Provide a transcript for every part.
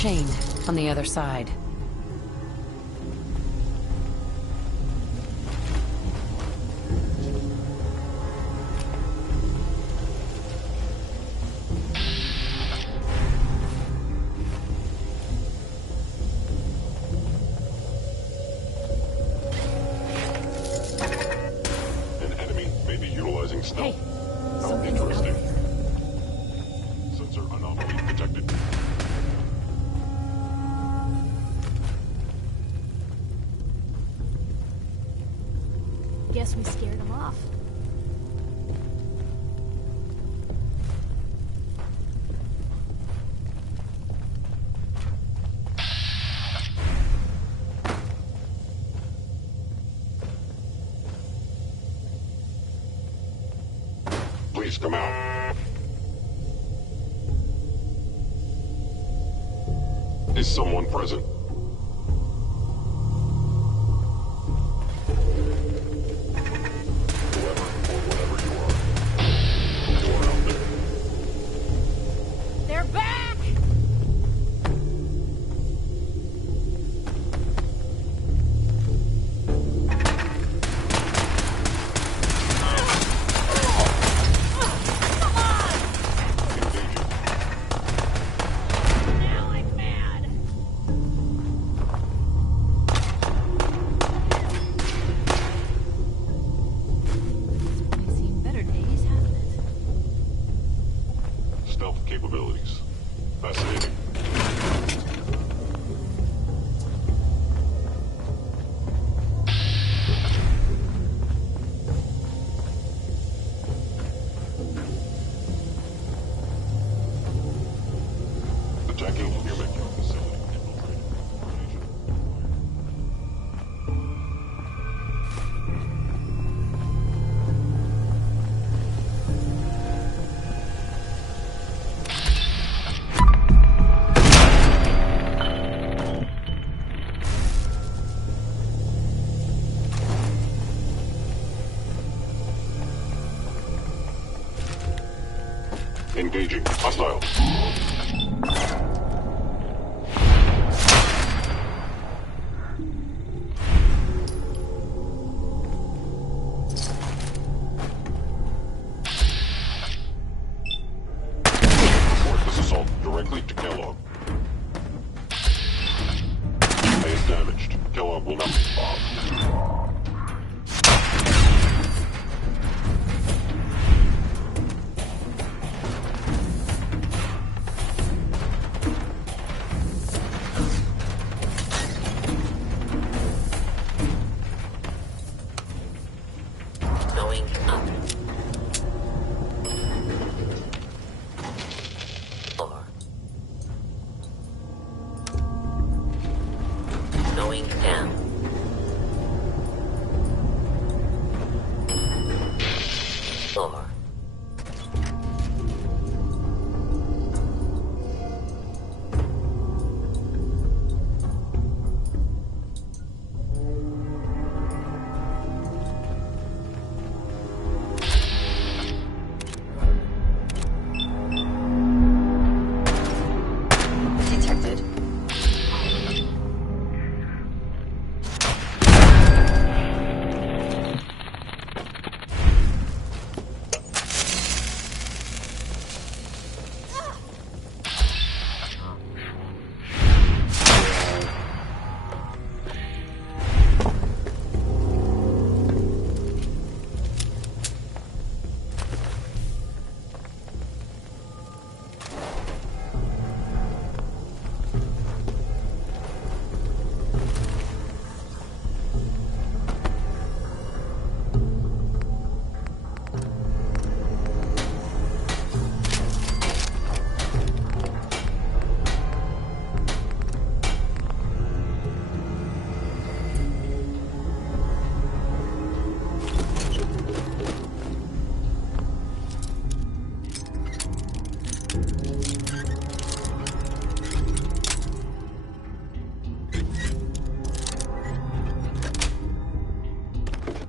chained on the other side. An enemy may be utilizing stealth. Hey, How something's out interesting. here. Sensor anomaly detected. Guess we scared him off. Please come out. Is someone present? Whoever or whatever you are out there. They're back! Engaging. Now I'm mad. We've seen better days, haven't it? Stealth capabilities. Fascinating. Attacking human facility. Infiltrating. Information. Engaging. Hostile. Report this assault directly to Kellogg. Base damaged. Kellogg will not be bombed. Going up. 4. Going down. 4. Detected.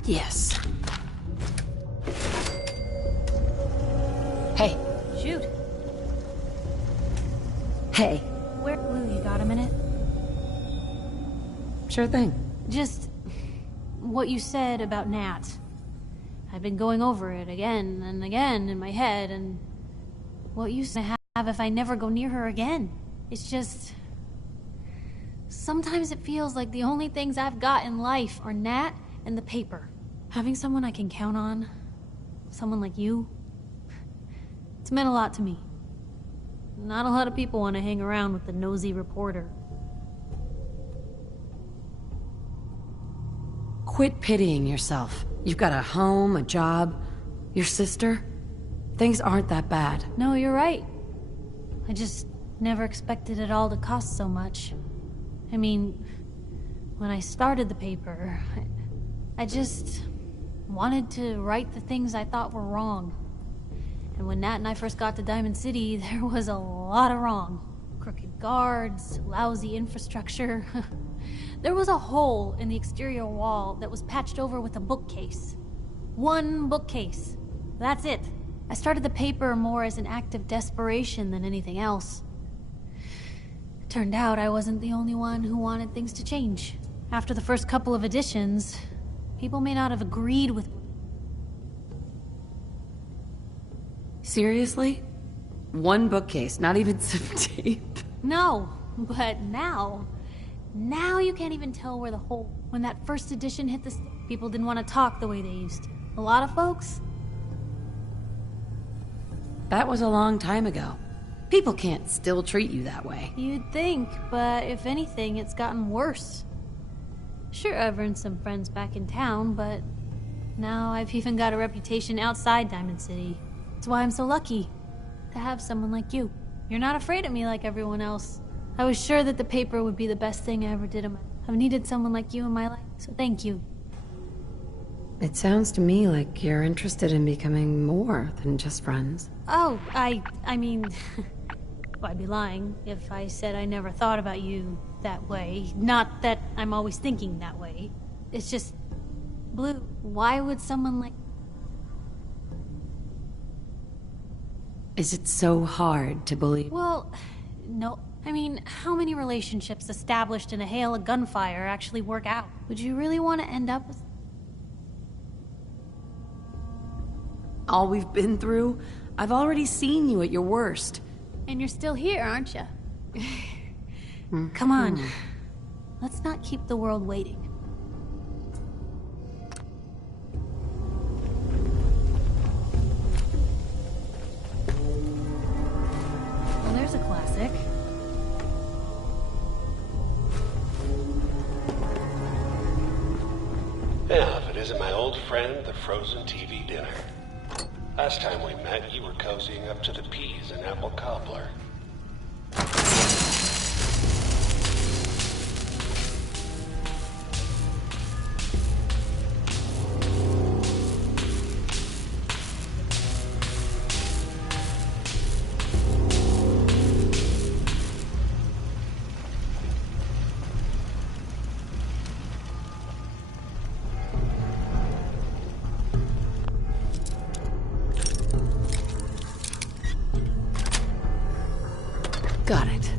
Yes. Hey. Shoot. Hey. Where Lou, you got got a minute? Sure thing. Just what you said about Nat. I've been going over it again and again in my head, and what use to have if I never go near her again? It's just... Sometimes it feels like the only things I've got in life are Nat and the paper. Having someone I can count on, someone like you, it's meant a lot to me. Not a lot of people want to hang around with the nosy reporter. Quit pitying yourself. You've got a home, a job, your sister. Things aren't that bad. No, you're right. I just never expected it all to cost so much. I mean, when I started the paper, I just wanted to right the things I thought were wrong. And when Nat and I first got to Diamond City, there was a lot of wrong. Crooked guards, lousy infrastructure. There was a hole in the exterior wall that was patched over with a bookcase. One bookcase. That's it. I started the paper more as an act of desperation than anything else. It turned out I wasn't the only one who wanted things to change. After the first couple of editions, people may not have agreed with... Seriously? One bookcase, not even some tape? No, but now you can't even tell where the hole... When that first edition hit the... People didn't want to talk the way they used to. A lot of folks... That was a long time ago. People can't still treat you that way. You'd think, but if anything, it's gotten worse. Sure, I've earned some friends back in town, but now I've even got a reputation outside Diamond City. That's why I'm so lucky to have someone like you. You're not afraid of me like everyone else. I was sure that the paper would be the best thing I ever did in my life. I've needed someone like you in my life, so thank you. It sounds to me like you're interested in becoming more than just friends. Oh, I mean... I'd be lying if I said I never thought about you that way. Not that I'm always thinking that way. It's just... Blue, why would someone like... Is it so hard to believe? Well, no. I mean, how many relationships established in a hail of gunfire actually work out? Would you really want to end up with... All we've been through? I've already seen you at your worst. And you're still here, aren't you? Come on. Let's not keep the world waiting. Well, there's a classic. Yeah, if it isn't my old friend, the frozen TV dinner. Last time we met, you were cozying up to the peas and apple cobbler. Got it.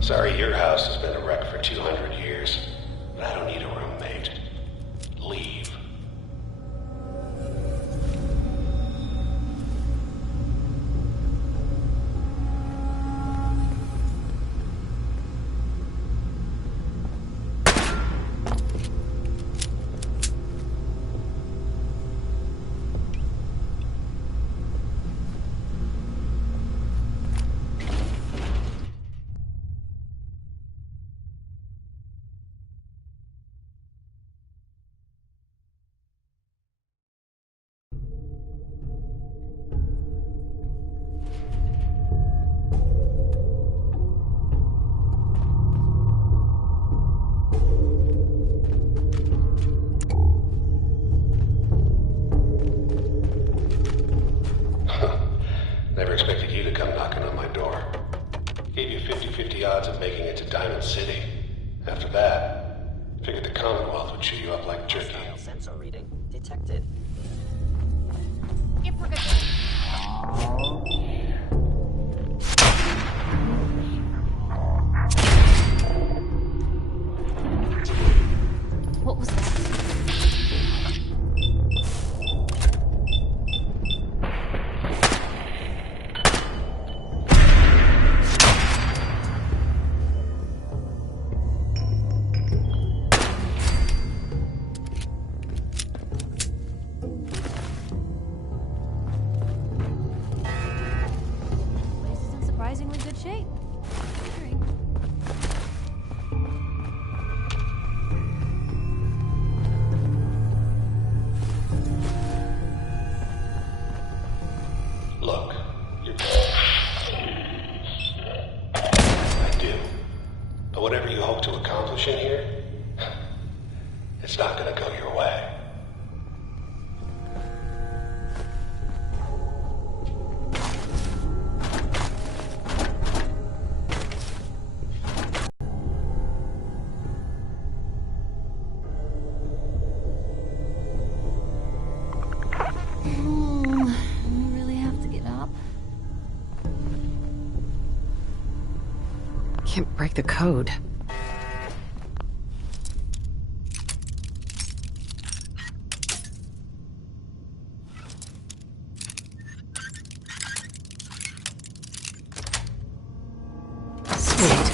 Sorry, your house has been a wreck for 200 years, but I don't need a roommate. Leave. Never expected you to come knocking on my door. Gave you 50-50 odds of making it to Diamond City. After that, figured the Commonwealth would chew you up like jerky. Sensor reading detected. If we're good. What was that? Place is in surprisingly good shape. Look, you're... I do. But whatever you hope to accomplish in here, it's not gonna go your way. I really have to get up. Can't break the code. Sweet.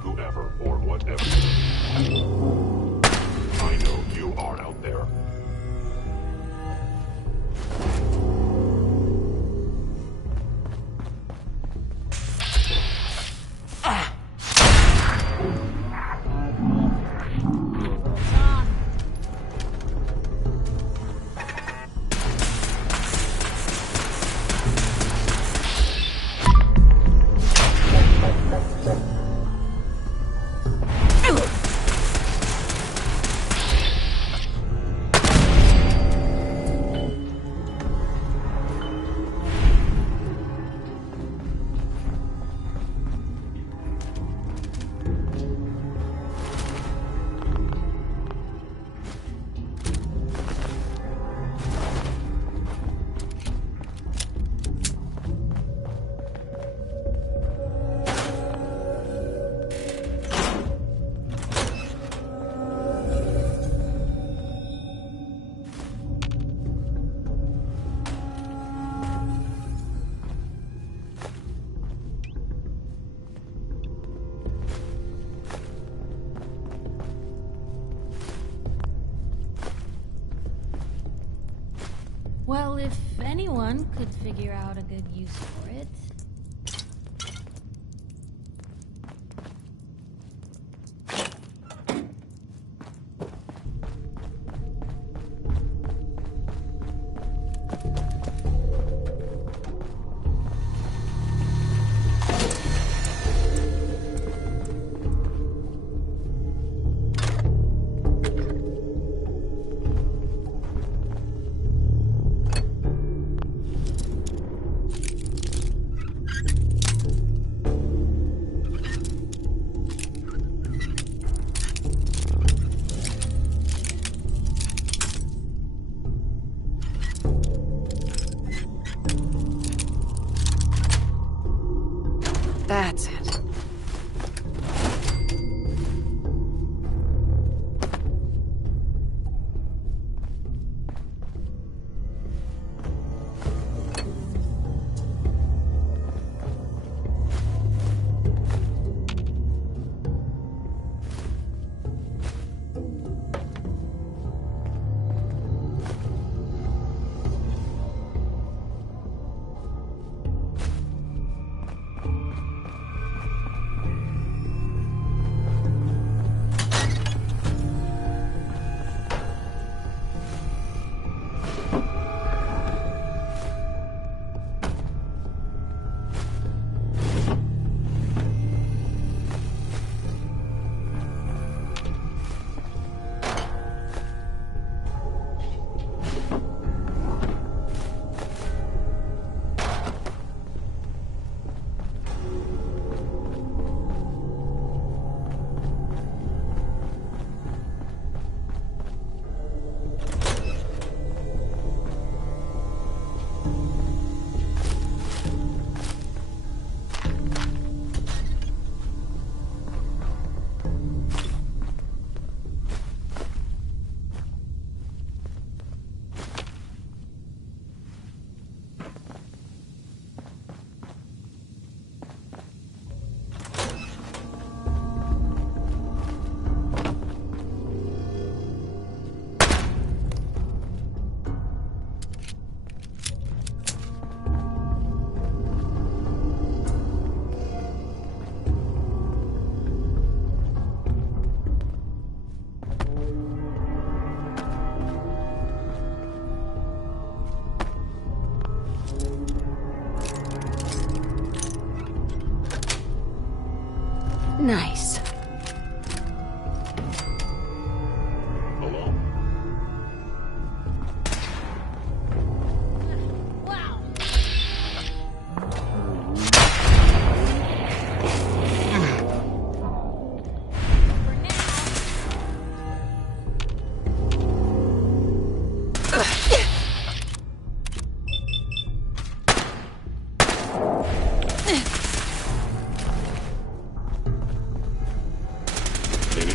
Whoever or whatever. I know you are out there. Well, if anyone could figure out a good use for it.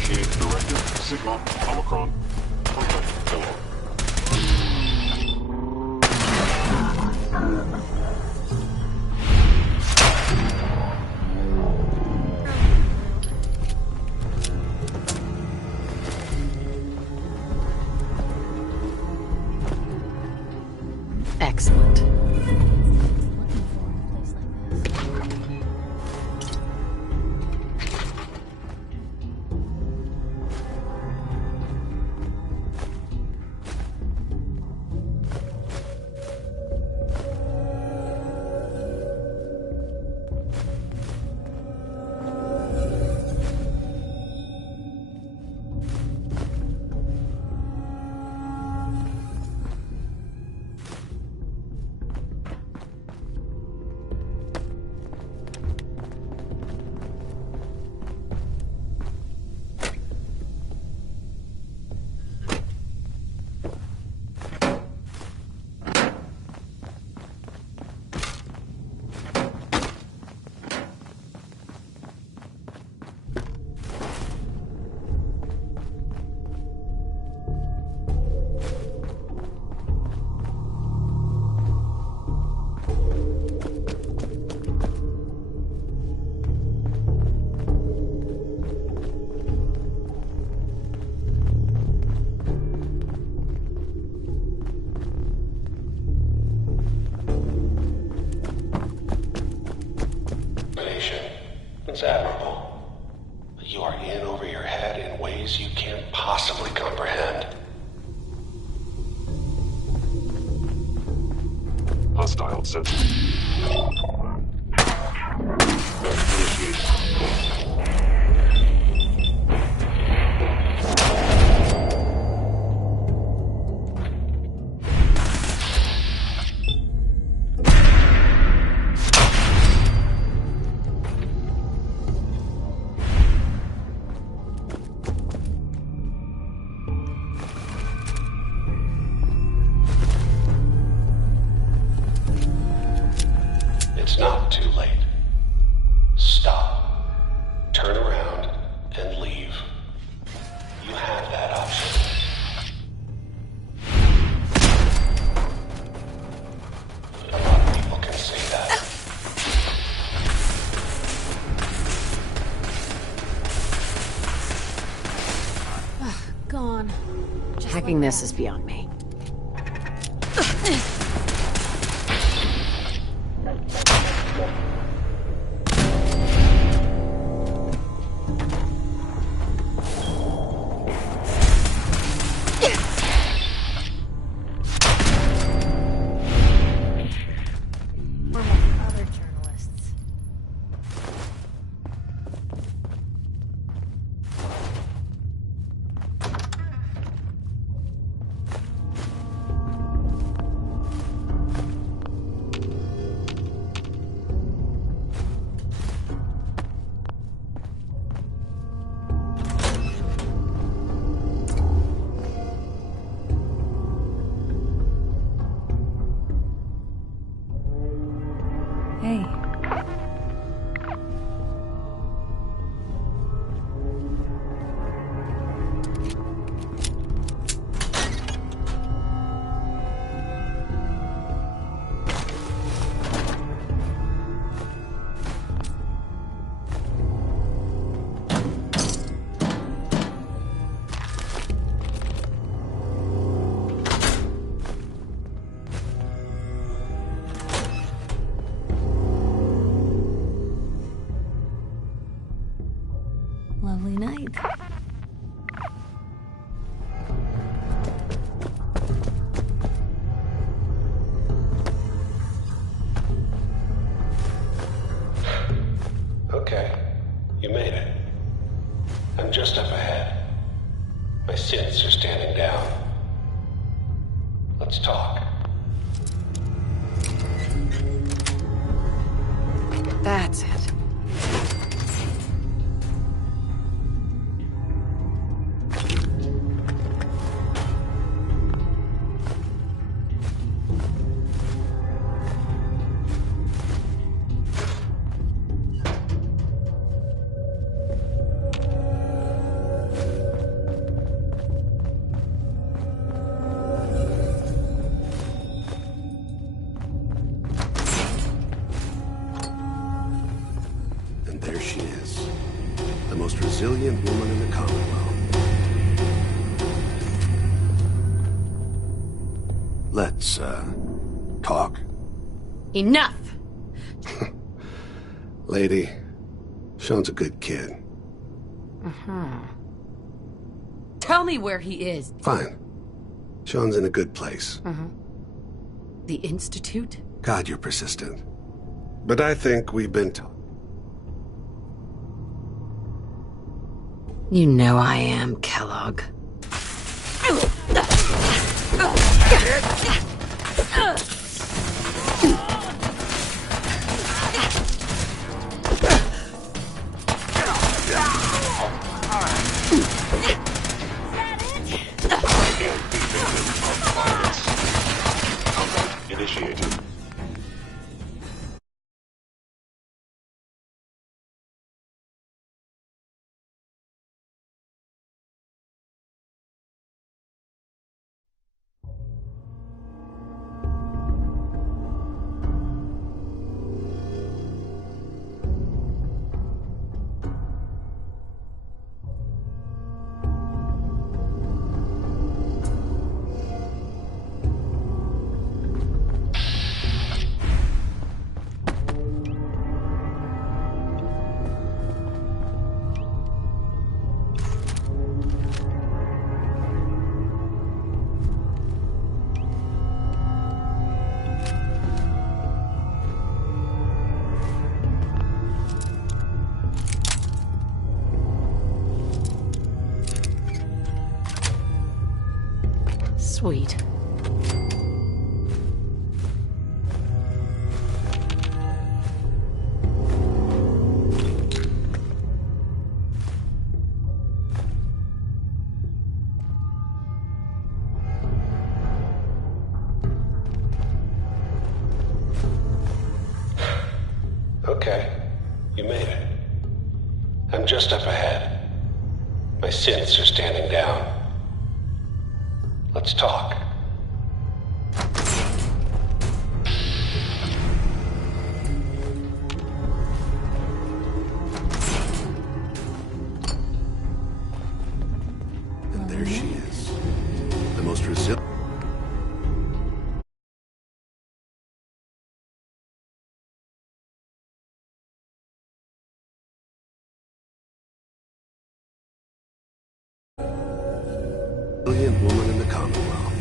Initiate directive Sigma Omicron. Contact failure. Excellent. Looking for in a place like this. It's admirable. But you are in over your head in ways you can't possibly comprehend. Hostile sensor. Initiate. It's not too late. Stop. Turn around and leave. You have that option. A lot of people can say that. Gone. Just Hacking like this that. is beyond me. We're like other journalists. Hey. Lovely night. Okay, you made it. I'm just up ahead. My synths are standing down. Let's talk. That's it. Let's, talk. Enough! Lady, Sean's a good kid. Tell me where he is. Fine. Sean's in a good place. The Institute? God, you're persistent. But I think we've been taught. You know I am, Kellogg. Initiated. Sweet. Okay, you made it. I'm just up ahead. My synths are standing down. Let's talk. And there she is. The most resilient. Woman in the Commonwealth.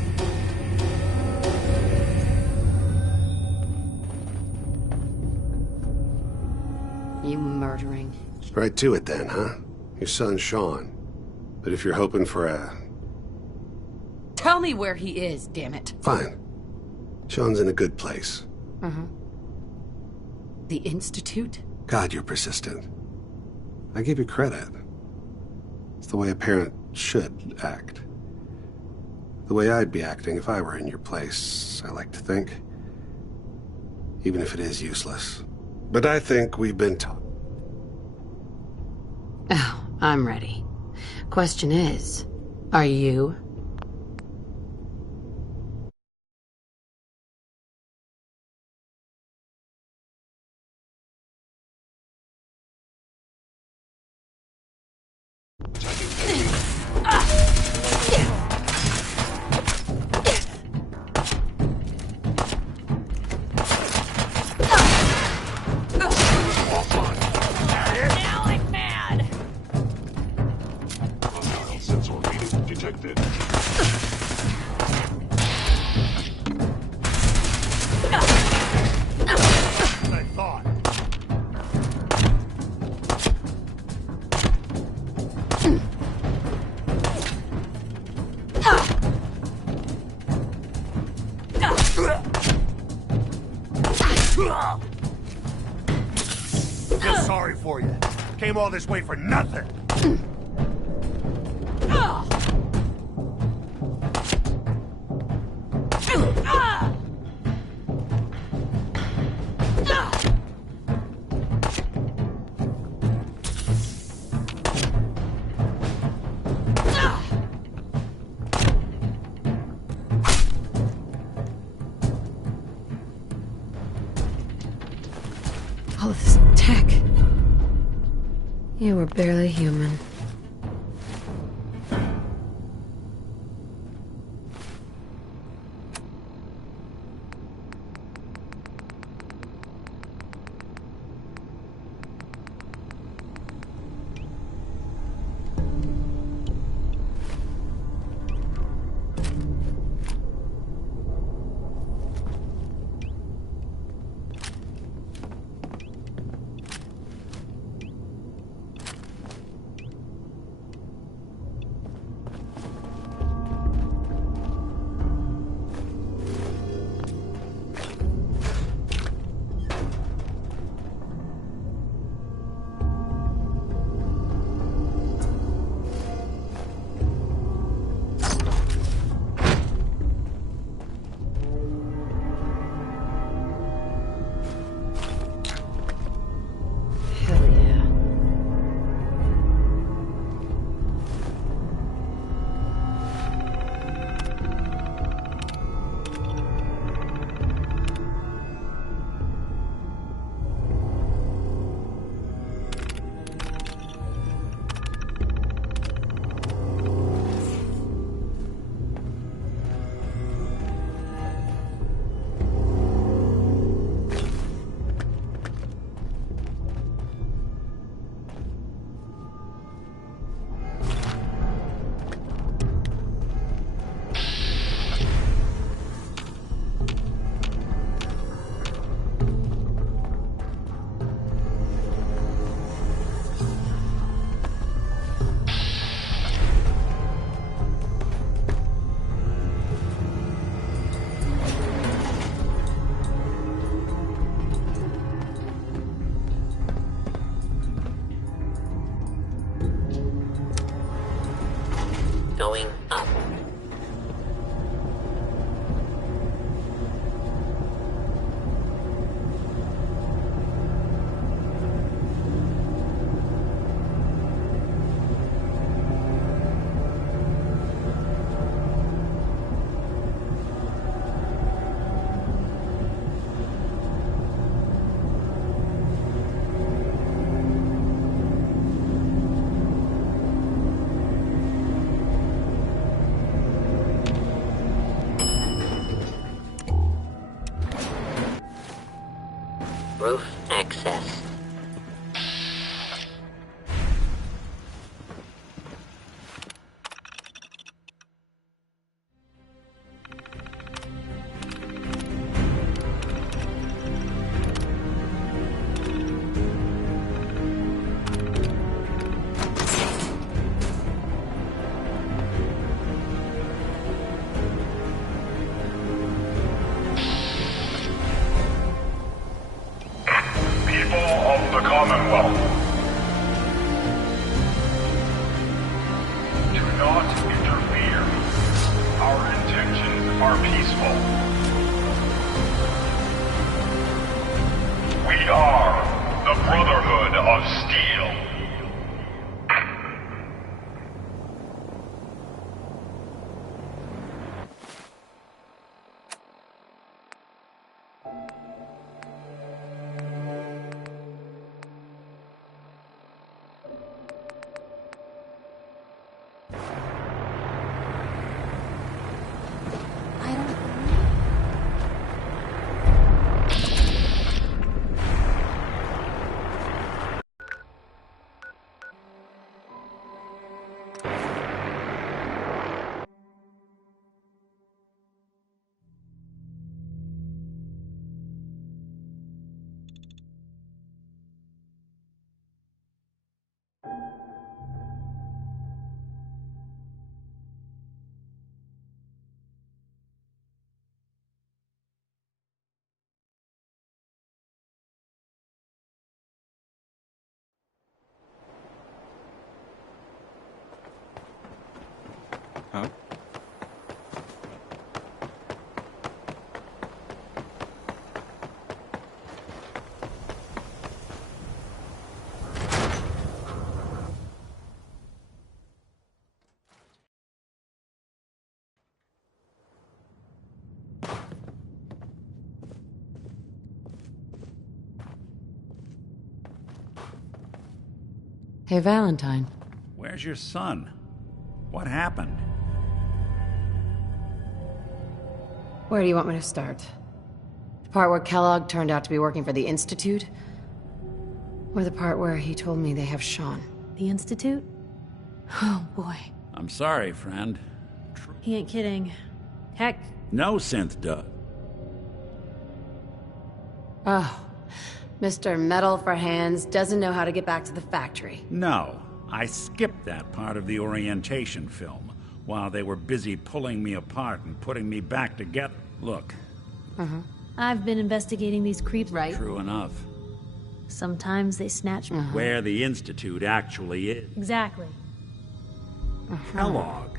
You murdering. Right to it then, huh? Your son, Sean. But if you're hoping for a... Tell me where he is, damn it. Fine. Sean's in a good place. The Institute? God, you're persistent. I give you credit. It's the way a parent should act. The way I'd be acting if I were in your place, I like to think. Even if it is useless. But I think we've been taught. Oh, I'm ready. Question is, are you? Sensor reading detected. I thought. Feel sorry for you. Came all this way for nothing. All of this tech. You were barely human. Going up. Roof access. People of the Commonwealth, do not interfere. Our intentions are peaceful. We are the Brotherhood of Steel. I don't... Huh? Hey, Valentine. Where's your son? What happened? Where do you want me to start? The part where Kellogg turned out to be working for the Institute? Or the part where he told me they have Sean? The Institute? Oh, boy. I'm sorry, friend. He ain't kidding. Heck, No synth does. Oh, Mr. Metal for Hands doesn't know how to get back to the factory. No, I skipped that part of the orientation film while they were busy pulling me apart and putting me back together. Look, I've been investigating these creeps. Right? true enough. Sometimes they snatch me. Where the Institute actually is. Exactly. Kellogg.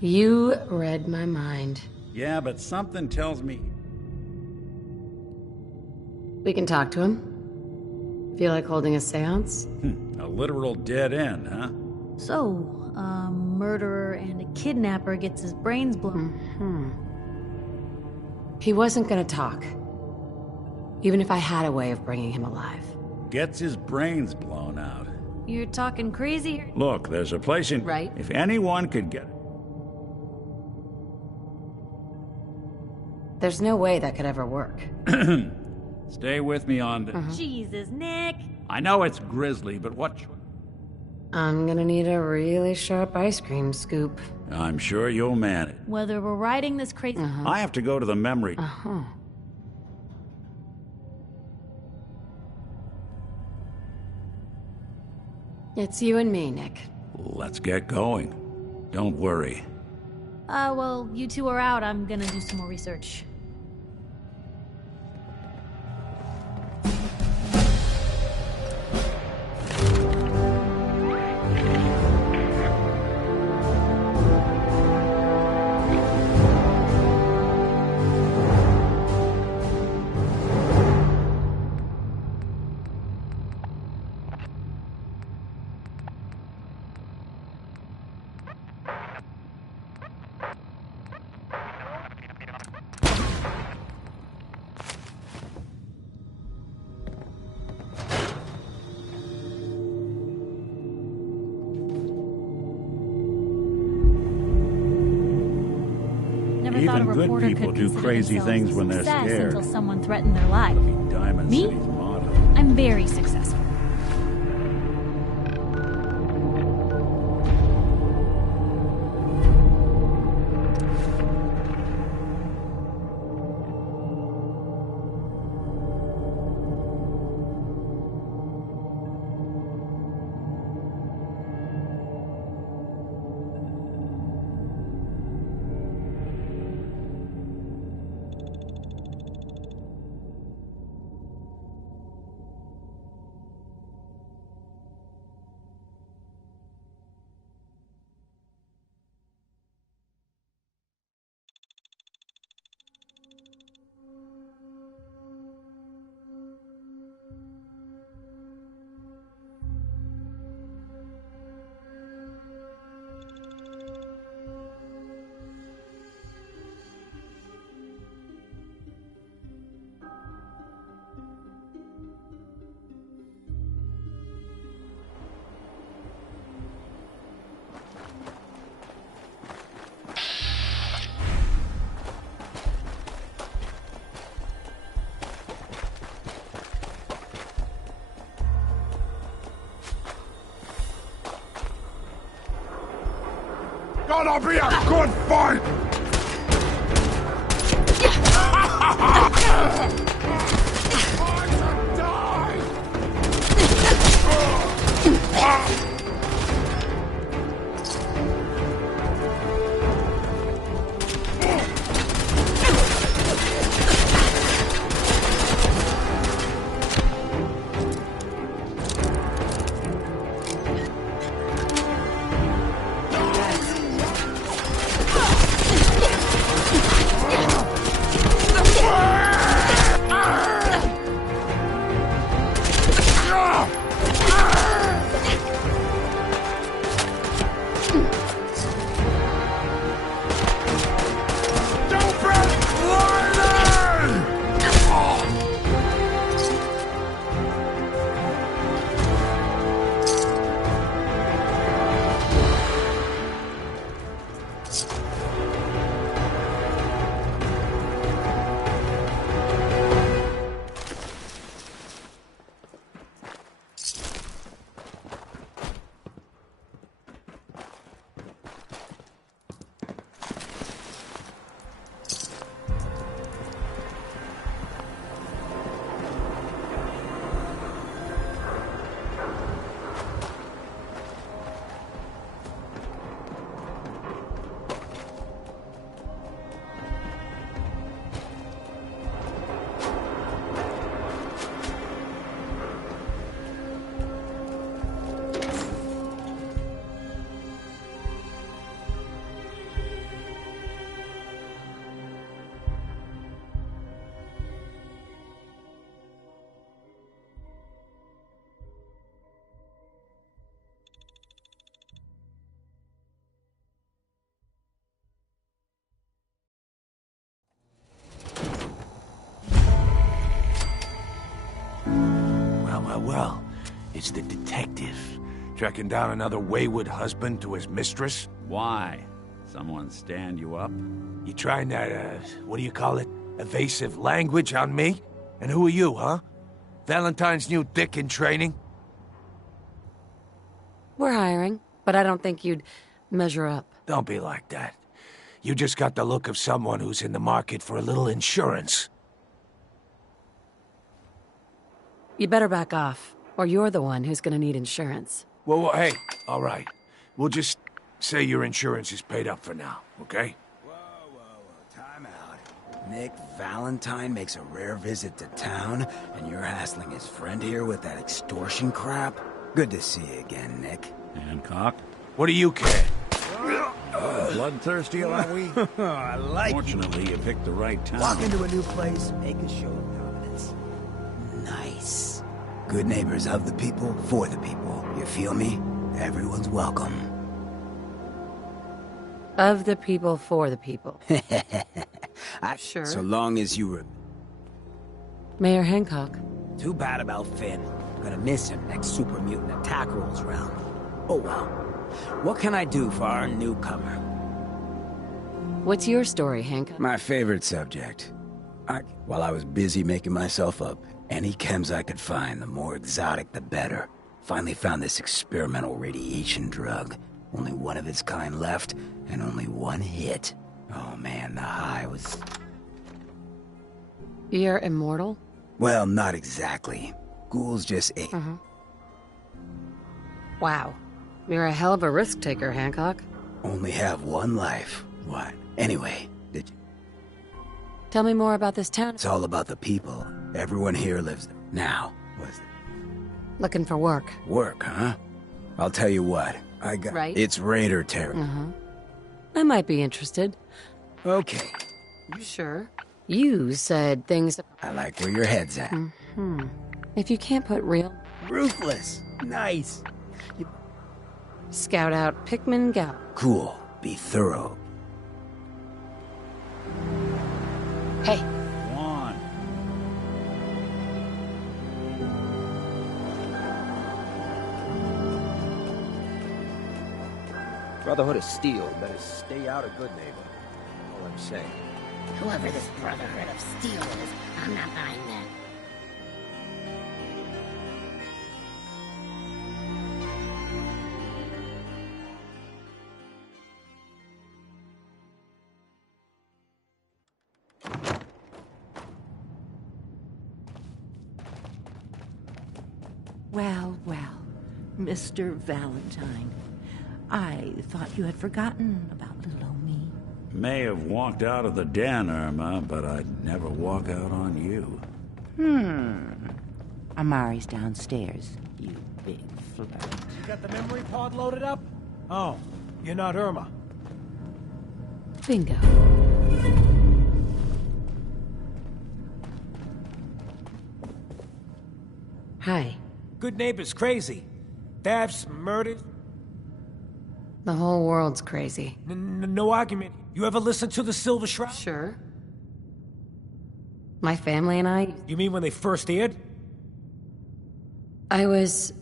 You read my mind. Yeah, but something tells me... We can talk to him. Feel like holding a seance? A literal dead end, huh? So, a murderer and a kidnapper gets his brains blown. He wasn't gonna talk. Even if I had a way of bringing him alive. Gets his brains blown out. You're talking crazy here? Look, there's a place in... Right. If anyone could get... There's no way that could ever work. Stay with me on the... Jesus, Nick! I know it's grisly, but what... I'm gonna need a really sharp ice cream scoop. I'm sure you'll manage. Whether we're riding this crazy... I have to go to the memory... It's you and me, Nick. Let's get going. Don't worry. well, you two are out. I'm gonna do some more research. And good reporter people could do consider crazy themselves things a when they're success scared. until someone threatened their life. Diamond Me? City's motto. I'm very successful. Gonna be a good fight! Well, it's the detective. Tracking down another wayward husband to his mistress? Why? Someone stand you up? You trying that, what do you call it? Evasive language on me? And who are you, huh? Valentine's new dick in training? We're hiring, but I don't think you'd measure up. Don't be like that. You just got the look of someone who's in the market for a little insurance. You better back off, or you're the one who's gonna need insurance. Well, hey, all right. We'll just say your insurance is paid up for now, okay? Whoa, time out. Nick Valentine makes a rare visit to town, and you're hassling his friend here with that extortion crap? Good to see you again, Nick. Hancock? What do you care? Bloodthirsty, are we? I like Fortunately, you picked the right time. Walk into a new place, make a show of dominance. Nice. Good neighbors of the people, for the people. You feel me? Everyone's welcome. Of the people, for the people. Sure. So long as you Mayor Hancock. Too bad about Finn. Gonna miss him next super mutant attack rolls around. Oh well. What can I do for our newcomer? What's your story, Hank? My favorite subject. While I was busy making myself up, any chems I could find, the more exotic the better. Finally found this experimental radiation drug. Only one of its kind left, and only one hit. Oh man, the high was... You're immortal? Well, not exactly. Ghouls just ate. Wow. You're a hell of a risk taker, Hancock. Only have one life. What? Anyway, did you... Tell me more about this town. It's all about the people. Everyone here lives there. Now, what's that? Looking for work. Work, huh? I'll tell you what. I got... Right. It's Raider territory. I might be interested. Okay. Sure. You said things... I like where your head's at. If you can't put real... Ruthless. Nice. Scout out Pikmin Gal. Cool. Be thorough. Hey, One. Brotherhood of Steel better stay out of Good Neighbor. All I'm saying. Whoever this Brotherhood of Steel is, I'm not buying that. Well, well, Mr. Valentine. I thought you had forgotten about little old me. May have walked out of the den, Irma, but I'd never walk out on you. Amari's downstairs, you big flirt. You got the memory pod loaded up? Oh, you're not Irma. bingo. Hi. Good Neighbor's crazy. Thefts, murders. The whole world's crazy. No argument. You ever listen to the Silver Shroud? Sure. My family and I... You mean when they first aired? I was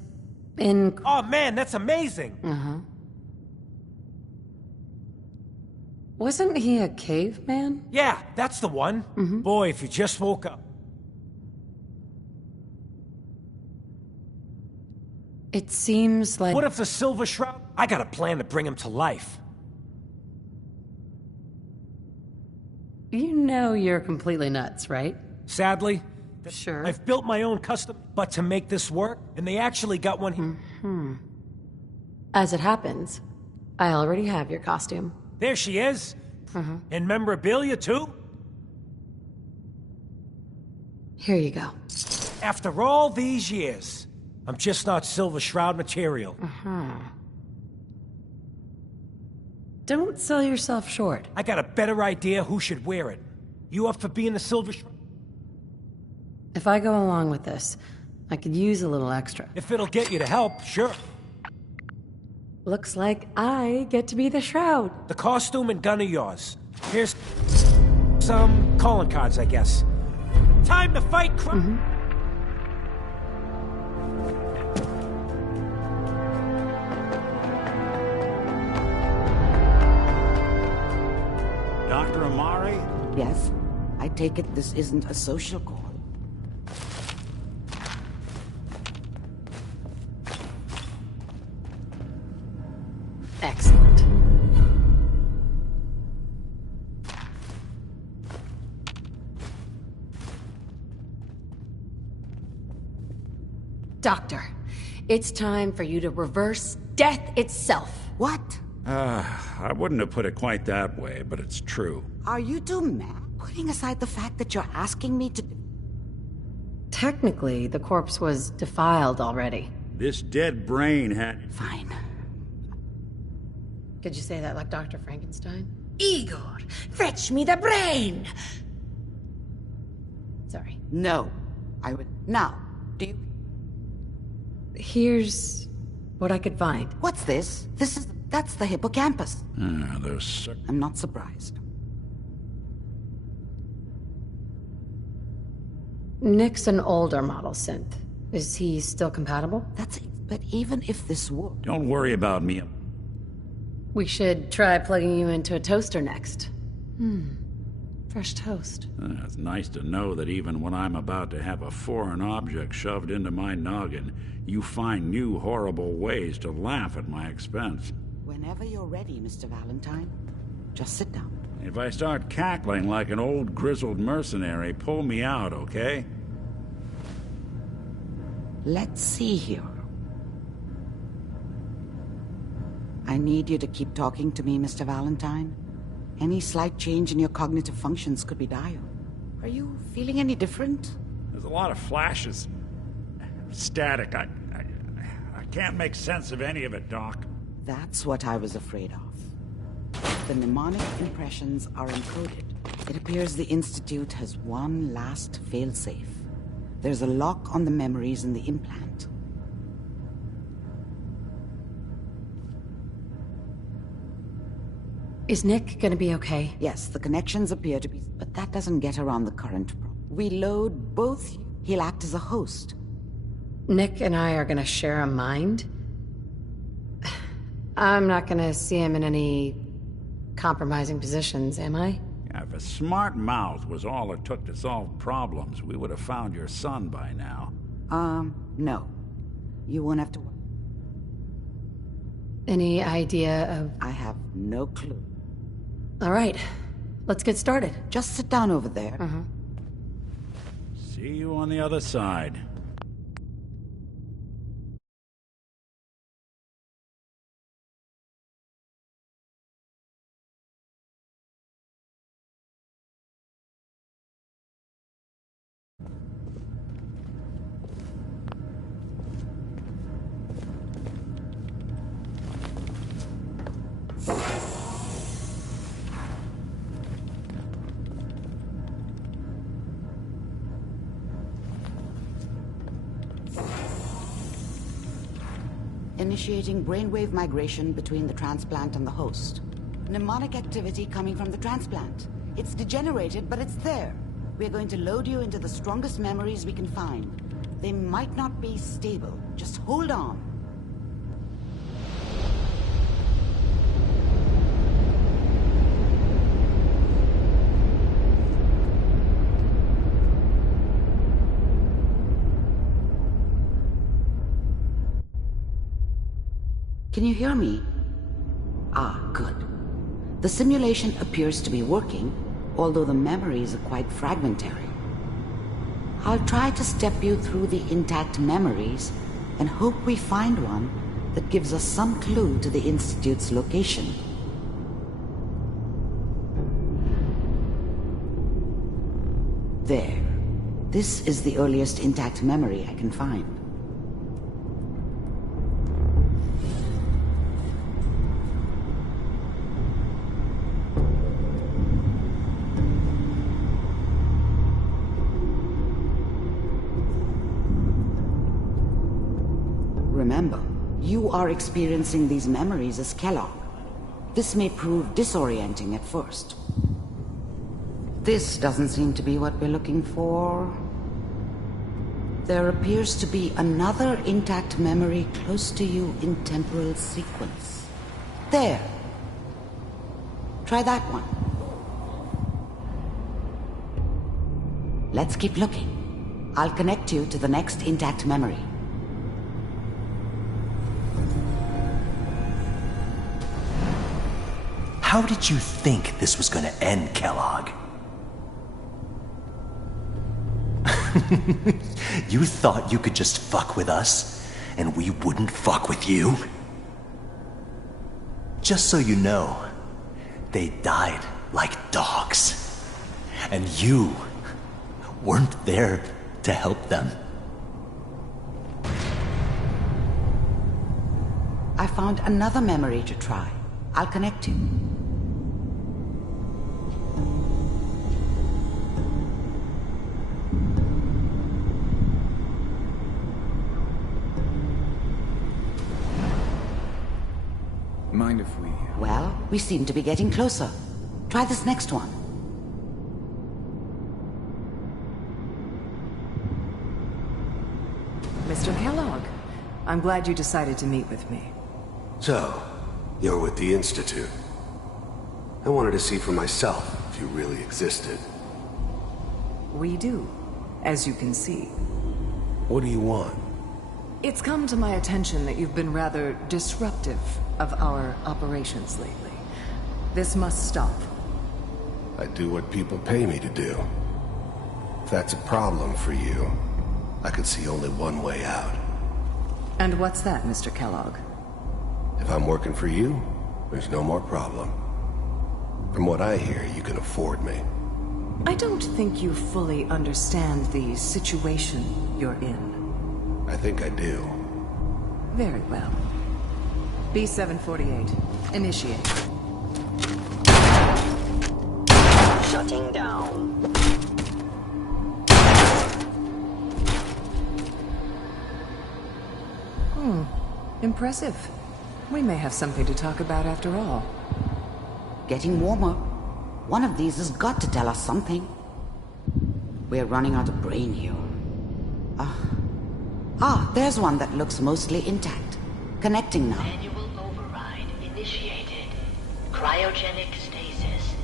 in... Oh man, that's amazing! Uh-huh. Wasn't he a caveman? Yeah, that's the one. Boy, if you just woke up. It seems like... What if the Silver Shroud? I got a plan to bring him to life. You know you're completely nuts, right? Sadly, Sure. I've built my own custom, but to make this work, and they actually got one here. As it happens, I already have your costume. There she is. And memorabilia, too. Here you go. After all these years, I'm just not Silver Shroud material. Don't sell yourself short. I got a better idea who should wear it. You up for being the Silver Shroud? If I go along with this, I could use a little extra. If it'll get you to help, sure. Looks like I get to be the Shroud. The costume and gun are yours. Here's some calling cards, I guess. Time to fight crime. Dr. Amari? Yes? I take it this isn't a social call. Excellent. Doctor, it's time for you to reverse death itself. What? I wouldn't have put it quite that way, but it's true. Are you two mad? Putting aside the fact that you're asking me to... Technically, the corpse was defiled already. This dead brain had... Fine. Could you say that like Dr. Frankenstein? Igor, fetch me the brain! Sorry. No. I would... Now, do you... Here's what I could find. What's this? That's the hippocampus. There's... I'm not surprised. Nick's an older model synth. Is he still compatible? That's it. But even if this were... Don't worry about me. We should try plugging you into a toaster next. Fresh toast. It's nice to know that even when I'm about to have a foreign object shoved into my noggin, you find new horrible ways to laugh at my expense. Whenever you're ready, Mr. Valentine, just sit down. If I start cackling like an old grizzled mercenary, pull me out, okay? Let's see here. I need you to keep talking to me, Mr. Valentine. Any slight change in your cognitive functions could be dire. Are you feeling any different? There's a lot of flashes. Static. I can't make sense of any of it, Doc. That's what I was afraid of. The mnemonic impressions are encoded. It appears the Institute has one last failsafe. There's a lock on the memories in the implant. Is Nick gonna be okay? Yes, the connections appear to be, but that doesn't get around the current problem. We load both. He'll act as a host. Nick and I are gonna share a mind? I'm not gonna see him in any compromising positions, am I? If a smart mouth was all it took to solve problems, we would have found your son by now. No. You won't have to worry. Any idea of... I have no clue. All right, let's get started. Just sit down over there. See you on the other side. Initiating brainwave migration between the transplant and the host. Mnemonic activity coming from the transplant. It's degenerated, but it's there. We're going to load you into the strongest memories we can find. They might not be stable. Just hold on. Can you hear me? Ah, good. The simulation appears to be working, although the memories are quite fragmentary. I'll try to step you through the intact memories and hope we find one that gives us some clue to the Institute's location. There. This is the earliest intact memory I can find. Remember, you are experiencing these memories as Kellogg. This may prove disorienting at first. This doesn't seem to be what we're looking for. There appears to be another intact memory close to you in temporal sequence. There. Try that one. Let's keep looking. I'll connect you to the next intact memory. How did you think this was gonna end, Kellogg? You thought you could just fuck with us, and we wouldn't fuck with you? Just so you know, they died like dogs. And you weren't there to help them. I found another memory to try. I'll connect you. Mind if we... Well, we seem to be getting closer. Try this next one. Mr. Kellogg, I'm glad you decided to meet with me. So, you're with the Institute. I wanted to see for myself. if you really existed. We do, as you can see. What do you want? It's come to my attention that you've been rather disruptive of our operations lately. This must stop. I do what people pay me to do. If that's a problem for you, I could see only one way out. And what's that, Mr. Kellogg? If I'm working for you, there's no more problem. From what I hear, you can afford me. I don't think you fully understand the situation you're in. I think I do. Very well. B-748, initiate. Shutting down. Impressive. We may have something to talk about after all. Getting warmer. One of these has got to tell us something. We're running out of brain here. There's one that looks mostly intact. Connecting now. Manual override initiated. Cryogenic stasis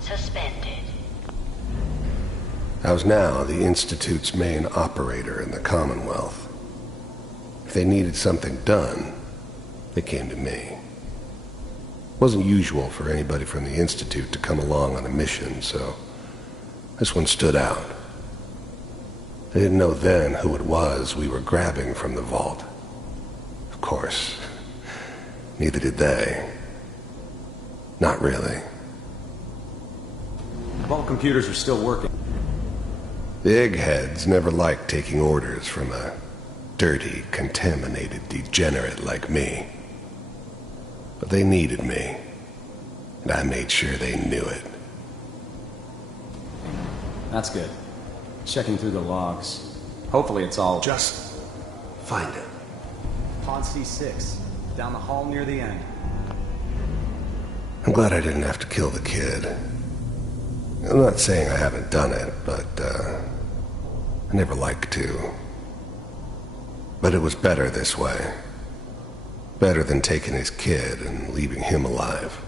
suspended. I was now the Institute's main operator in the Commonwealth. If they needed something done, they came to me. It wasn't usual for anybody from the Institute to come along on a mission, so this one stood out. They didn't know then who it was we were grabbing from the vault. Of course, neither did they. Not really. Vault computers are still working. The eggheads never liked taking orders from a dirty, contaminated degenerate like me. But they needed me, and I made sure they knew it. That's good. Checking through the logs. Hopefully it's all... Just find it. Pod C6, down the hall near the end. I'm glad I didn't have to kill the kid. I'm not saying I haven't done it, but, I never liked to. But it was better this way. Better than taking his kid and leaving him alive.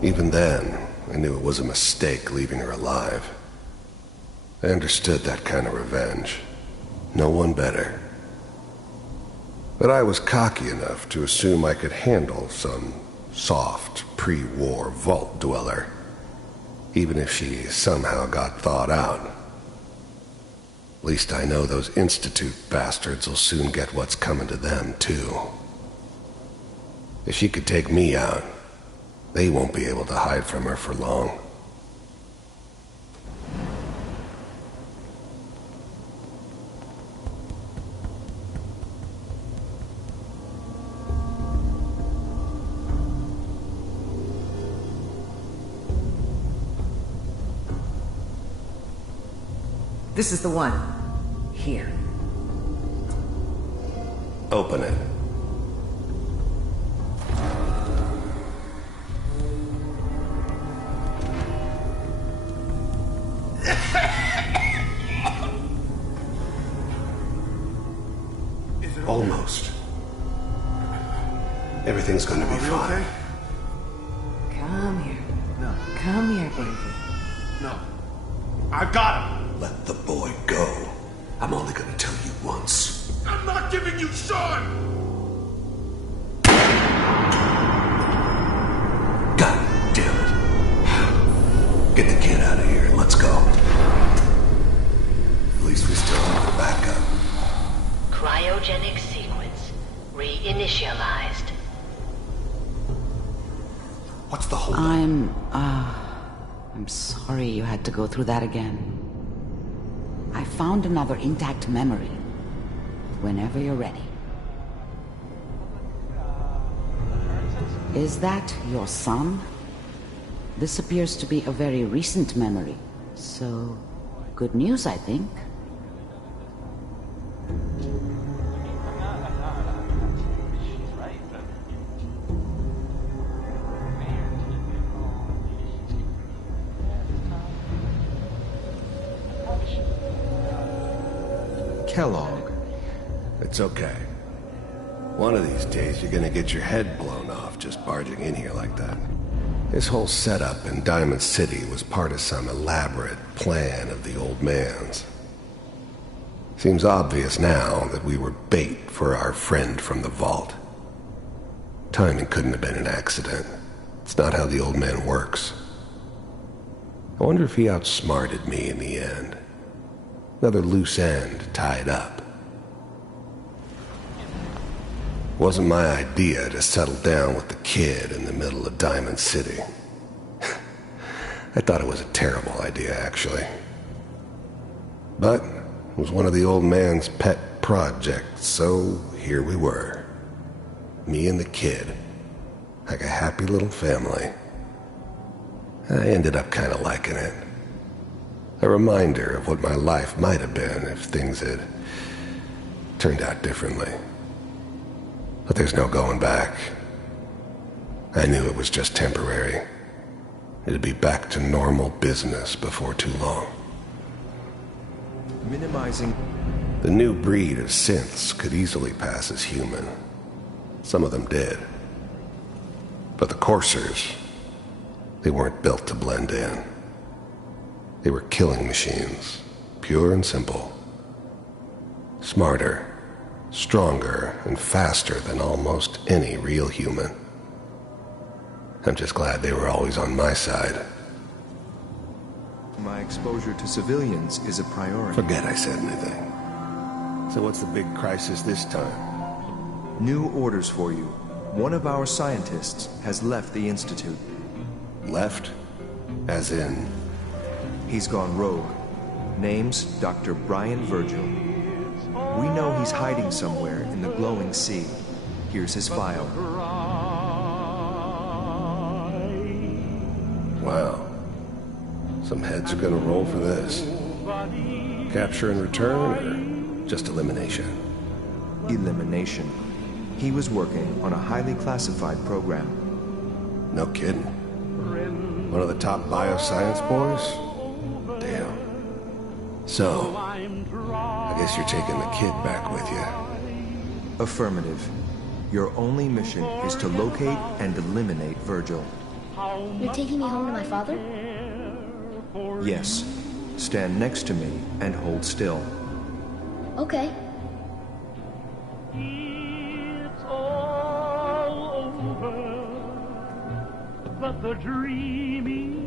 Even then, I knew it was a mistake leaving her alive. I understood that kind of revenge. No one better. But I was cocky enough to assume I could handle some soft, pre-war vault dweller, even if she somehow got thawed out. At least I know those Institute bastards will soon get what's coming to them, too. If she could take me out, they won't be able to hide from her for long. This is the one. Here. Open it. Almost. Everything's gonna be fine. Okay? Come here. No. Come here, baby. No. I've got him! Let the boy go. I'm only gonna tell you once. I'm not giving you Sean! God damn it. Get the kid out of here and let's go. At least we still have the backup. Cryogenic sequence reinitialized. What's the hold? I'm sorry you had to go through that again. I found another intact memory. Whenever you're ready. Is that your son? This appears to be a very recent memory. So, good news, I think. Kellogg. It's okay. One of these days, you're gonna get your head blown off just barging in here like that. This whole setup in Diamond City was part of some elaborate plan of the old man's. Seems obvious now that we were bait for our friend from the vault. Timing couldn't have been an accident. It's not how the old man works. I wonder if he outsmarted me in the end. Another loose end tied up. Wasn't my idea to settle down with the kid in the middle of Diamond City. I thought it was a terrible idea, actually. But it was one of the old man's pet projects, so here we were. Me and the kid. Like a happy little family. I ended up kind of liking it. A reminder of what my life might have been if things had turned out differently. But there's no going back. I knew it was just temporary. It'd be back to normal business before too long. Minimizing. The new breed of synths could easily pass as human. Some of them did. But the coursers, they weren't built to blend in. They were killing machines, pure and simple. Smarter, stronger, and faster than almost any real human. I'm just glad they were always on my side. My exposure to civilians is a priority. Forget I said anything. So what's the big crisis this time? New orders for you. One of our scientists has left the Institute. Left? As in? He's gone rogue. Name's Dr. Brian Virgil. We know he's hiding somewhere in the glowing sea. Here's his file. Wow. Some heads are gonna roll for this. Capture and return, or just elimination? Elimination. He was working on a highly classified program. No kidding. One of the top bioscience boys? Damn. So, I guess you're taking the kid back with you. Affirmative. Your only mission is to locate and eliminate Virgil. You're taking me home to my father? Yes. Stand next to me and hold still. Okay. It's all over, but the dreaming.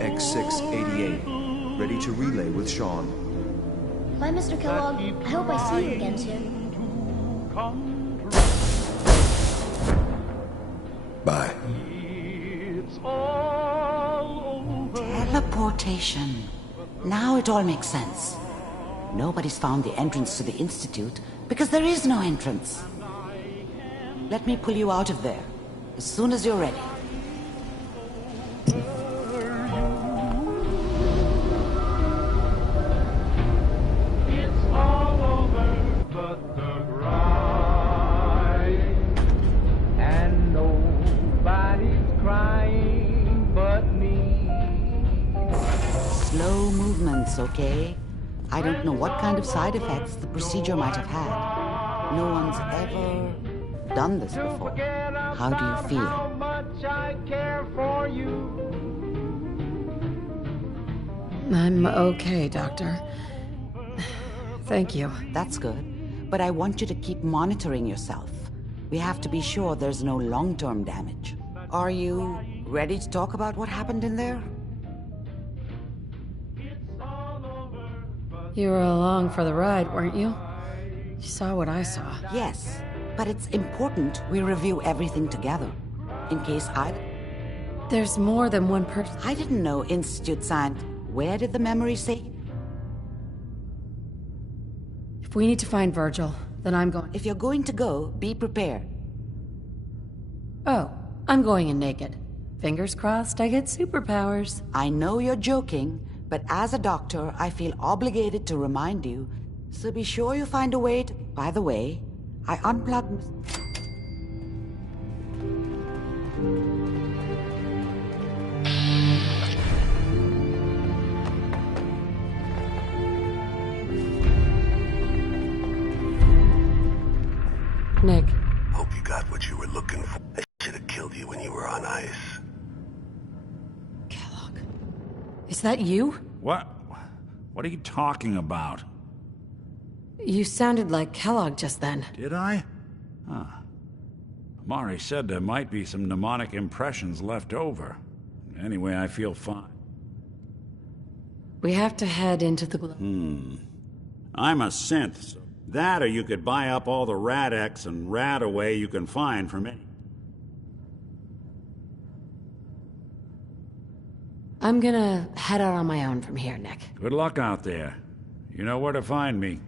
X688, ready to relay with Sean. Bye, Mr. Kellogg. I hope I see you again soon. Bye. Teleportation. Now it all makes sense. Nobody's found the entrance to the Institute because there is no entrance. Let me pull you out of there as soon as you're ready. Slow movements, okay? I don't know what kind of side effects the procedure might have had. No one's ever done this before. How do you feel? I'm okay, Doctor. Thank you. That's good. But I want you to keep monitoring yourself. We have to be sure there's no long-term damage. Are you ready to talk about what happened in there? You were along for the ride, weren't you? You saw what I saw. Yes, but it's important we review everything together. In case There's more than one person. I didn't know Institute science. Where did the memory say? If we need to find Virgil, then I'm going. If you're going to go, be prepared. Oh, I'm going in naked. Fingers crossed I get superpowers. I know you're joking, but as a doctor, I feel obligated to remind you, so be sure you find a way to... By the way, I unplugged... Nick. Hope you got what you were looking for. I should have killed you when you were on ice. Is that you? What? What are you talking about? You sounded like Kellogg just then. Did I? Huh. Mari said there might be some mnemonic impressions left over. Anyway, I feel fine. We have to head into the... I'm a synth, so that or you could buy up all the Rad-X and Rad-Away you can find from it. I'm gonna head out on my own from here, Nick. Good luck out there. You know where to find me.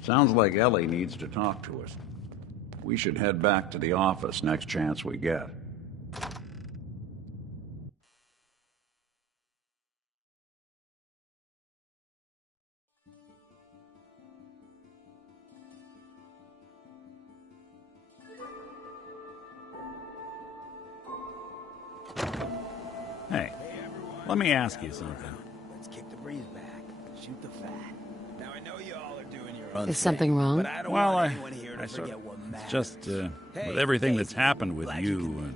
Sounds like Ellie needs to talk to us. We should head back to the office next chance we get. Hey, let me ask you something. Let's kick the breeze back. Shoot the fat. Now I know you all are doing your own Is something wrong? Well, I sort of... It's just, with everything that's happened with you, and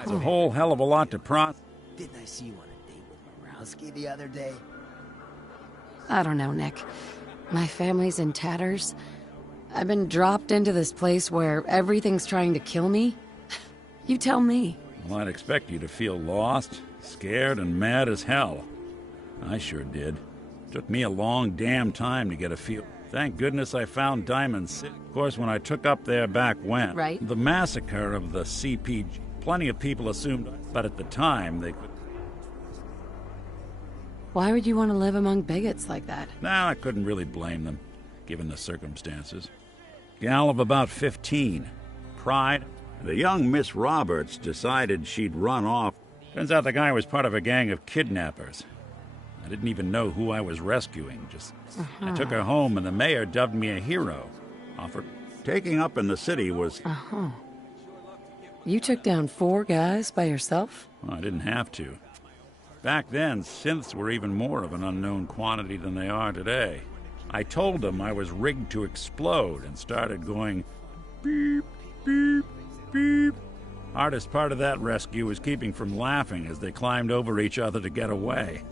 it's a whole hell of a lot to process. Didn't I see you on a date with Morowski the other day? I don't know, Nick. My family's in tatters. I've been dropped into this place where everything's trying to kill me. You tell me. Well, I'd expect you to feel lost, scared, and mad as hell. I sure did. Took me a long damn time to get a feel. Thank goodness I found Diamond City. Of course, when I took up there back when, right? The massacre of the CPG, plenty of people assumed, but at the time they could... Why would you want to live among bigots like that? No, I couldn't really blame them, given the circumstances. Gal of about 15. Pride. The young Miss Roberts decided she'd run off. Turns out the guy was part of a gang of kidnappers. I didn't even know who I was rescuing. I took her home, and the mayor dubbed me a hero. Offered taking up in the city was... You took down 4 guys by yourself? Well, I didn't have to. Back then, synths were even more of an unknown quantity than they are today. I told them I was rigged to explode and started going beep, beep, beep. Hardest part of that rescue was keeping from laughing as they climbed over each other to get away.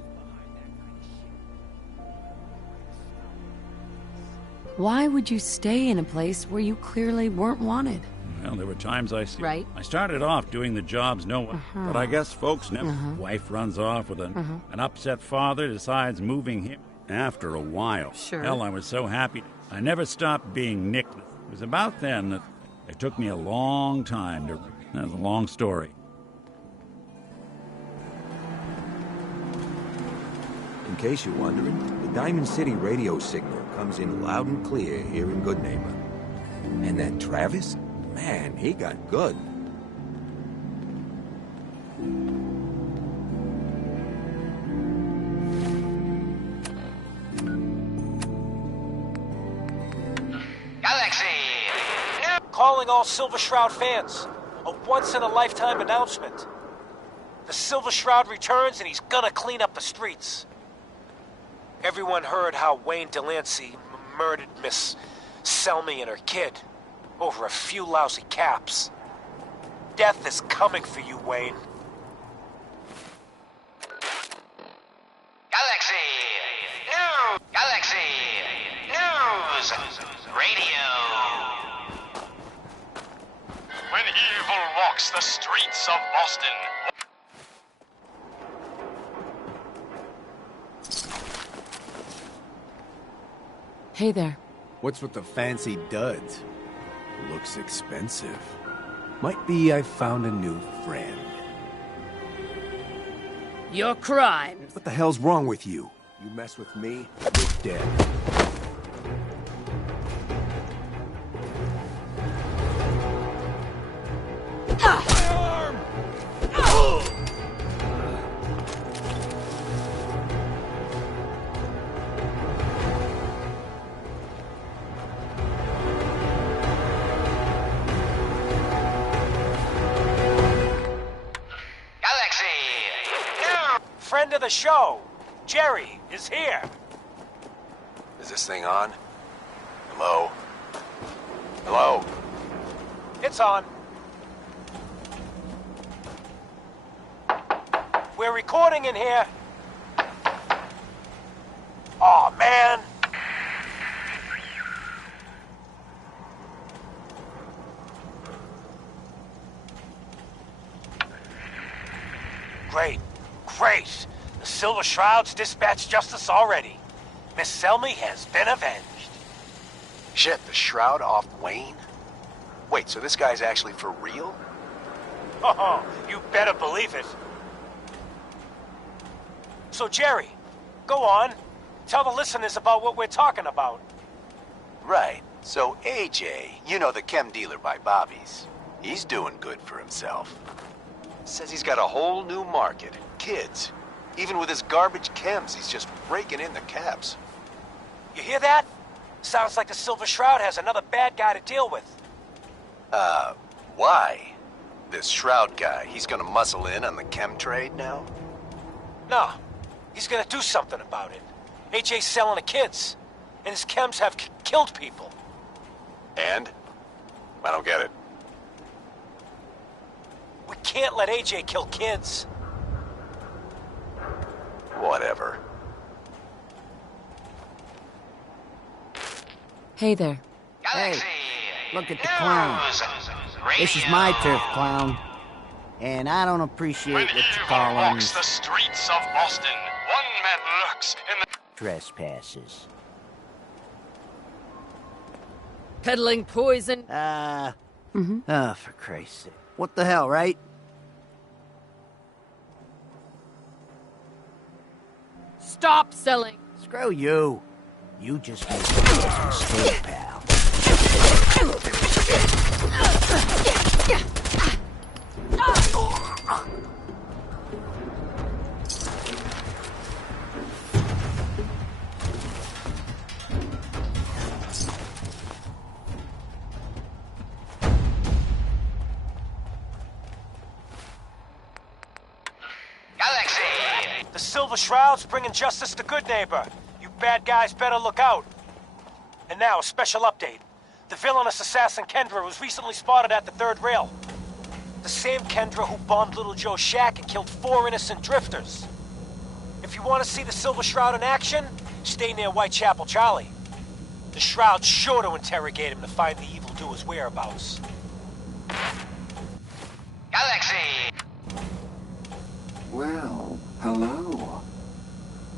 Why would you stay in a place where you clearly weren't wanted? Well, there were times I see. Right. I started off doing the jobs no one, but I guess folks never. Wife runs off with an upset father, decides moving him. After a while, hell, I was so happy. I never stopped being Nick. It was about then that it took me a long time to... That's a long story. In case you're wondering, the Diamond City radio signal comes in loud and clear here in Goodneighbor. And that Travis? Man, he got good. Galaxy! Calling all Silver Shroud fans. A once-in-a-lifetime announcement. The Silver Shroud returns and he's gonna clean up the streets. Everyone heard how Wayne Delancey murdered Miss Selmy and her kid over a few lousy caps. Death is coming for you, Wayne. Galaxy News! Galaxy News! Radio! When evil walks the streets of Boston. Hey there. What's with the fancy duds? Looks expensive. Might be I found a new friend. Your crimes. What the hell's wrong with you? You mess with me, you're dead. of the show. Jerry is here. Is this thing on? Hello? Hello? It's on. We're recording in here. Aw, man. Great. Great. The Silver Shroud's dispatched justice already. Miss Selmy has been avenged. Shit, the Shroud off Wayne? Wait, so this guy's actually for real? Oh, you better believe it. So, Jerry, go on. Tell the listeners about what we're talking about. Right. So AJ, you know, the chem dealer by Bobby's, he's doing good for himself. Says he's got a whole new market. Kids. Even with his garbage chems, he's just raking in the cabs. You hear that? Sounds like the Silver Shroud has another bad guy to deal with. Why? This Shroud guy, he's gonna muscle in on the chem trade now? No. He's gonna do something about it. AJ's selling the kids. And his chems have killed people. And? I don't get it. We can't let AJ kill kids. Whatever. Hey there. Hey, look at the clown. This is my turf, clown. And I don't appreciate what you call them Walks the streets of Boston. One man lurks in the trespassers. Peddling poison. Oh, for Christ's sake. What the hell, right? Stop selling. Screw you. You just made a mistake, pal. Galaxy! The Silver Shroud's bringing justice to Good Neighbor. You bad guys better look out. And now, a special update. The villainous assassin Kendra was recently spotted at the third rail. The same Kendra who bombed Little Joe's shack and killed 4 innocent drifters. If you want to see the Silver Shroud in action, stay near Whitechapel Charlie. The Shroud's sure to interrogate him to find the evildoer's whereabouts. Galaxy! Well, hello.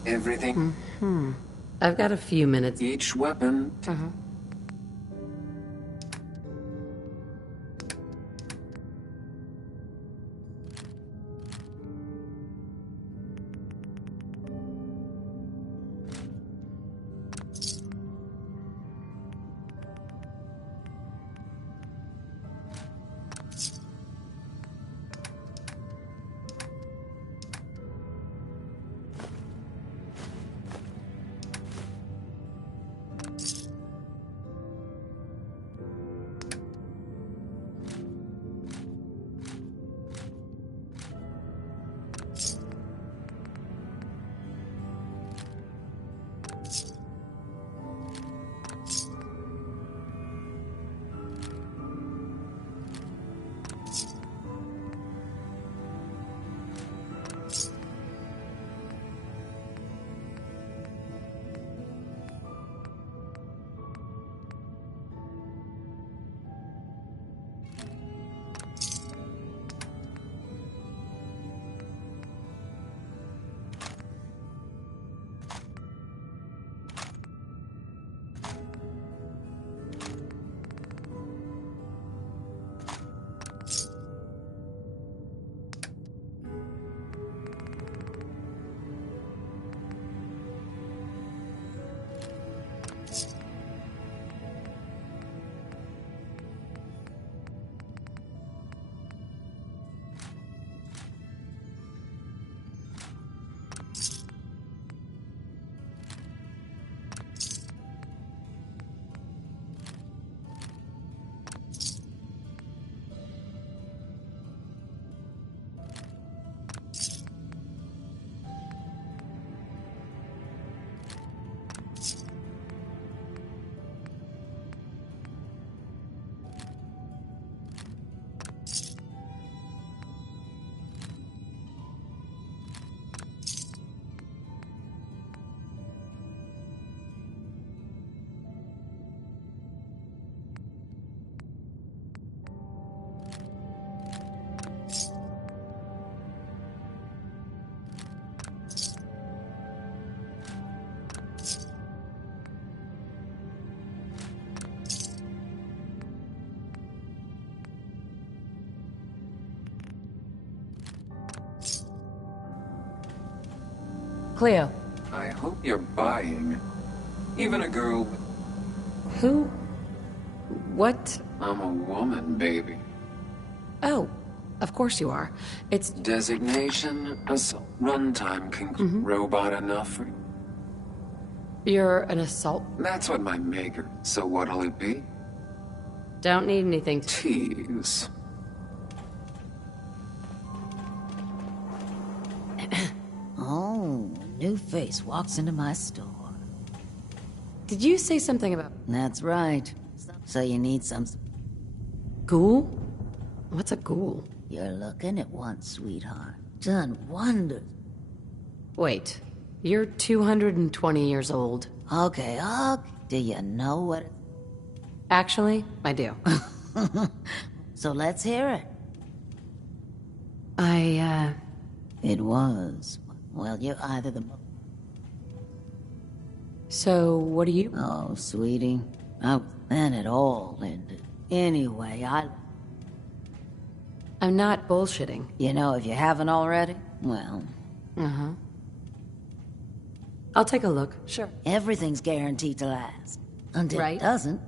Everything? I've got a few minutes. Each weapon? Cleo. I hope you're buying. Even a girl with... Who? What? I'm a woman, baby. Oh, of course you are. It's... Designation, assault. Runtime can robot enough for... You're an assault? That's what my maker. So what'll it be? Don't need anything to... Tease. Oh, new face walks into my store. Did you say something about... That's right. So you need some... Ghoul? What's a ghoul? You're looking at one, sweetheart. Done wonders. Wait, you're 220 years old. Okay, do you know what... Actually, I do. So let's hear it. It was. Well, you're either the... So, what do you... Oh, sweetie. Then it all ended. Anyway, I'm not bullshitting. You know, if you haven't already, well... Uh-huh. I'll take a look, sure. Everything's guaranteed to last. Until it doesn't.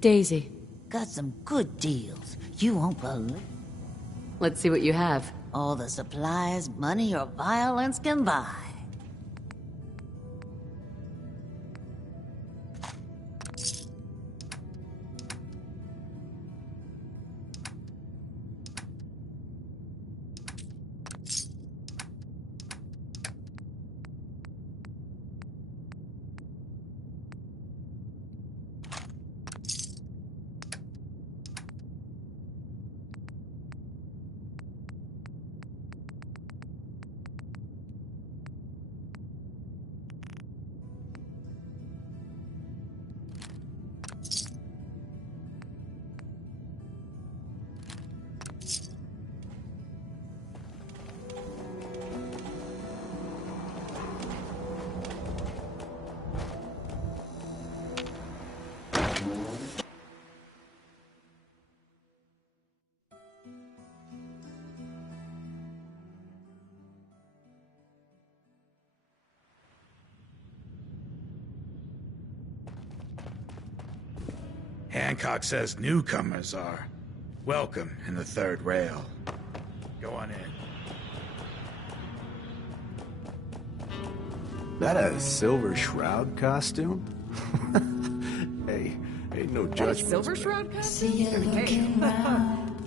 Daisy. Got some good deals. You won't believe. Let's see what you have. All the supplies, money, or violence can buy. Hancock says newcomers are welcome in the third rail. Go on in. That a Silver Shroud costume? Hey, ain't no judgment. Silver Shroud costume?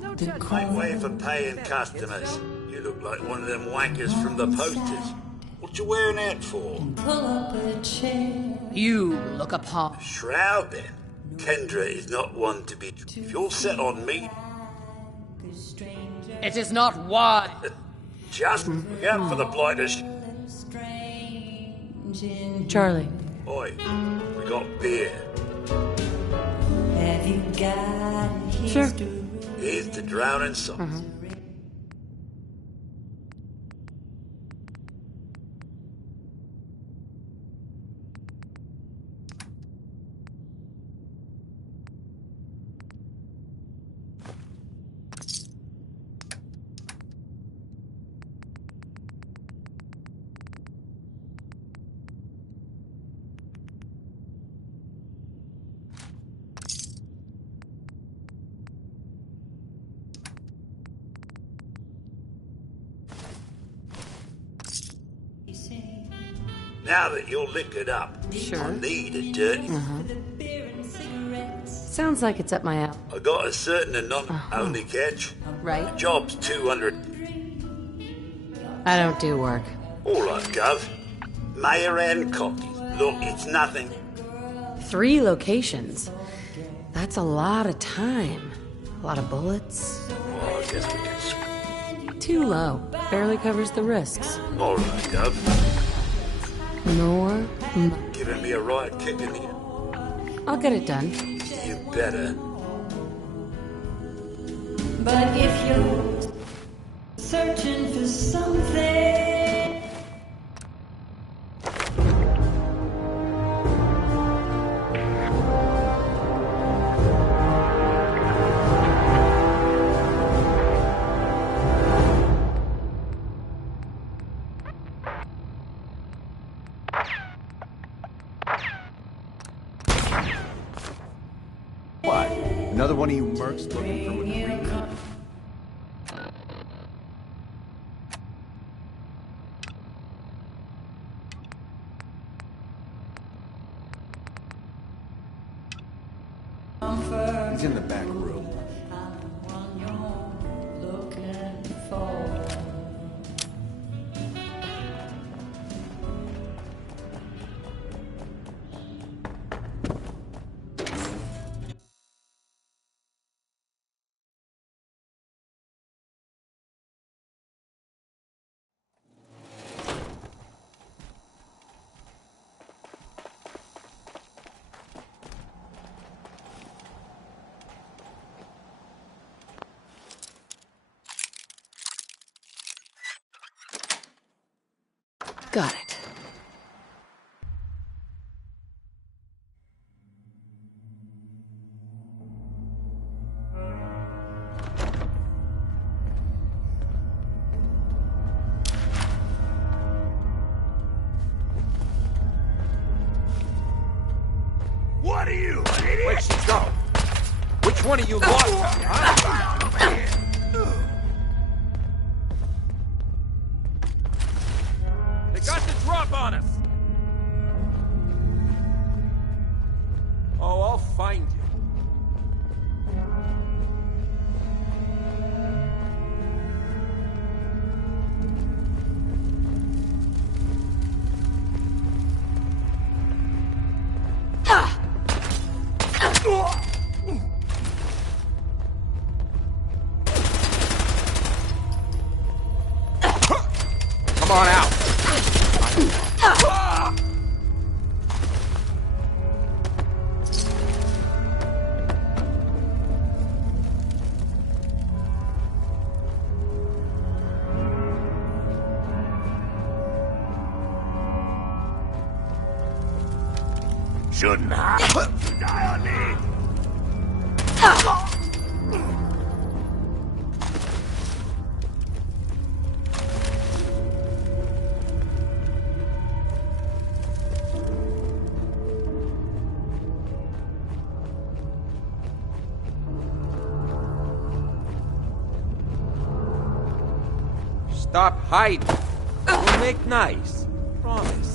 No judgment. Make way for paying customers. You look like one of them wankers from the posters. What you wearing that for? You look upon... Shroud, then. Kendra is not one to be... If you're set on me... It is not why. Just look out for the blighters. Charlie. Oi, we got beer. Have you got Sure. Here's the drowning song. Now that you're liquored up, Sure. I need a dirty. Sounds like it's up my alley. I got a certain and not only catch. Right. The job's 200. I don't do work. All right, Gov. Mayor and copies. Look, it's nothing. 3 locations. That's a lot of time. A lot of bullets. Well, I guess we can... Too low. Barely covers the risks. All right, Gov. More? Giving me a right kick in here. I'll get it done. You better. But if you're searching for something. What? Another one of you mercs looking for a recon? He's in the back room. Got it. What are you, an idiot? Where'd she go? Which one of you lost her, huh? They got the drop on us! Oh, I'll find you. Come on out. Shouldn't have. Die on me. Stop hiding. We'll make nice. Promise.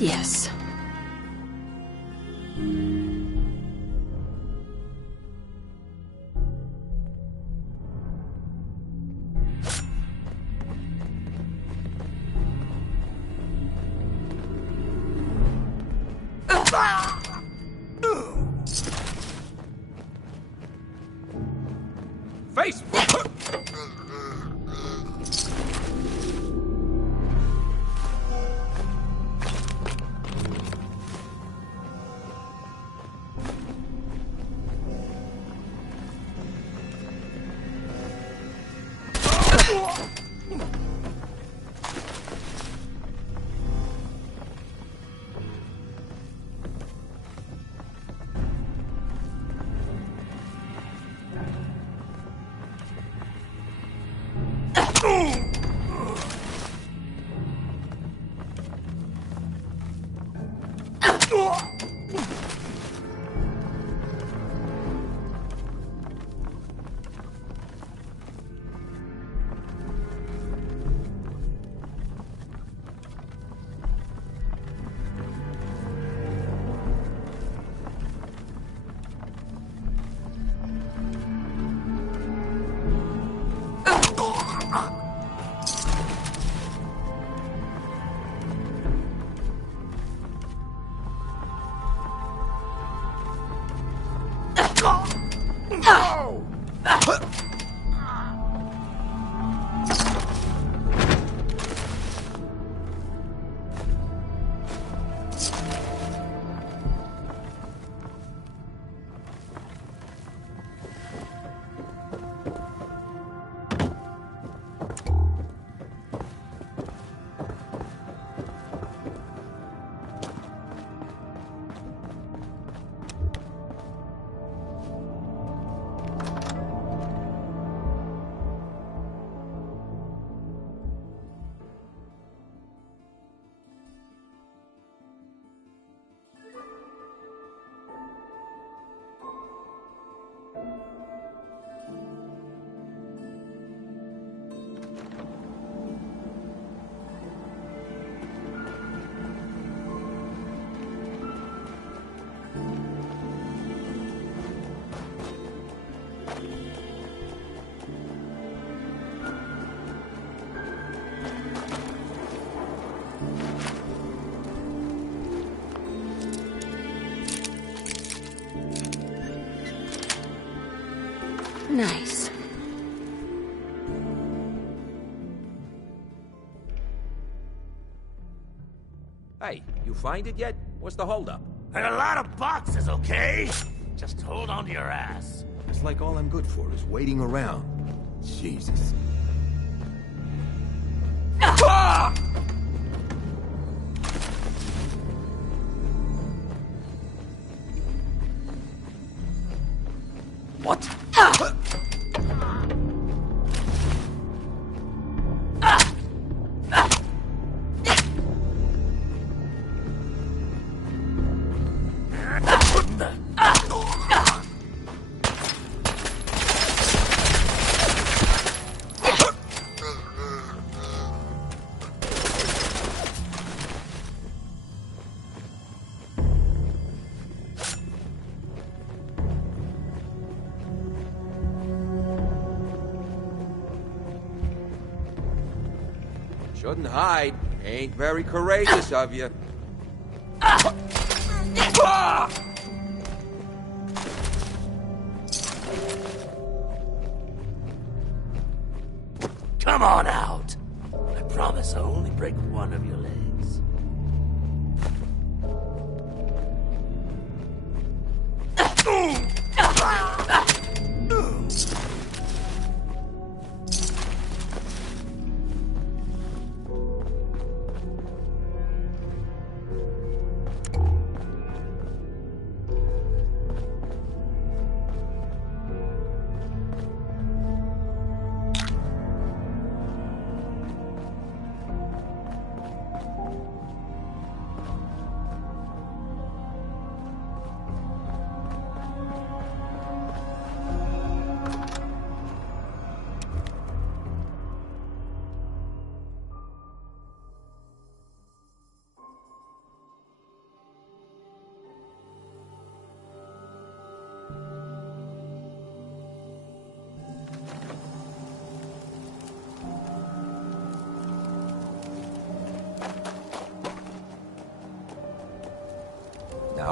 Yes. Face! Nice. Hey, you find it yet? What's the holdup? And a lot of boxes, okay? Just hold on to your ass. It's like all I'm good for is waiting around. Jesus. What? Shouldn't hide. Ain't very courageous of you. Come on out. I promise I'll only break one of your legs.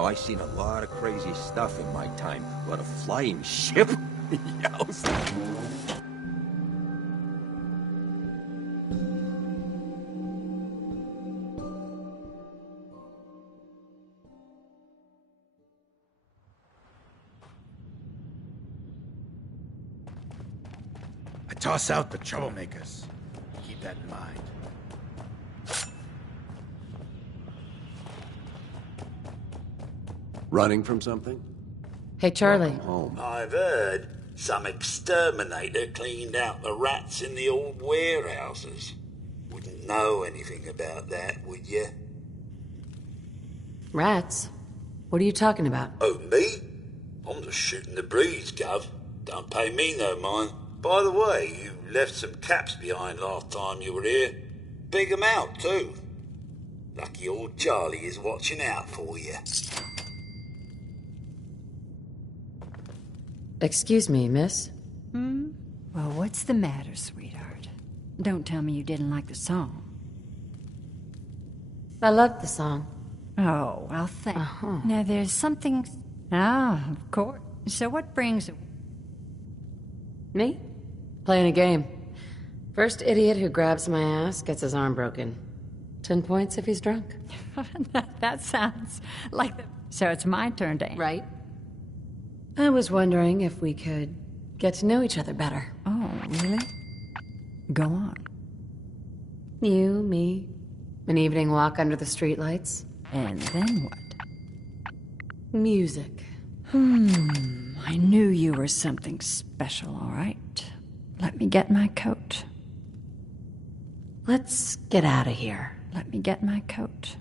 I seen a lot of crazy stuff in my time, but a flying ship? Youse. I toss out the troublemakers. Keep that in mind. Running from something? Hey, Charlie. Welcome home. I've heard some exterminator cleaned out the rats in the old warehouses. Wouldn't know anything about that, would you? Rats? What are you talking about? Oh, me? I'm just shooting the breeze, Gov. Don't pay me no mind. By the way, you left some caps behind last time you were here. Big amount, too. Lucky old Charlie is watching out for you. Excuse me, miss? Well, what's the matter, sweetheart? Don't tell me you didn't like the song. I loved the song. Oh, well, Now, there's something... Ah, of course. So what brings... Me? Playing a game. First idiot who grabs my ass gets his arm broken. 10 points if he's drunk. That sounds like the... So it's my turn to... Right. I was wondering if we could get to know each other better. Oh, really? Go on. You, me, an evening walk under the streetlights. And then what? Music. I knew you were something special, all right. Let me get my coat. Let's get out of here. Let me get my coat.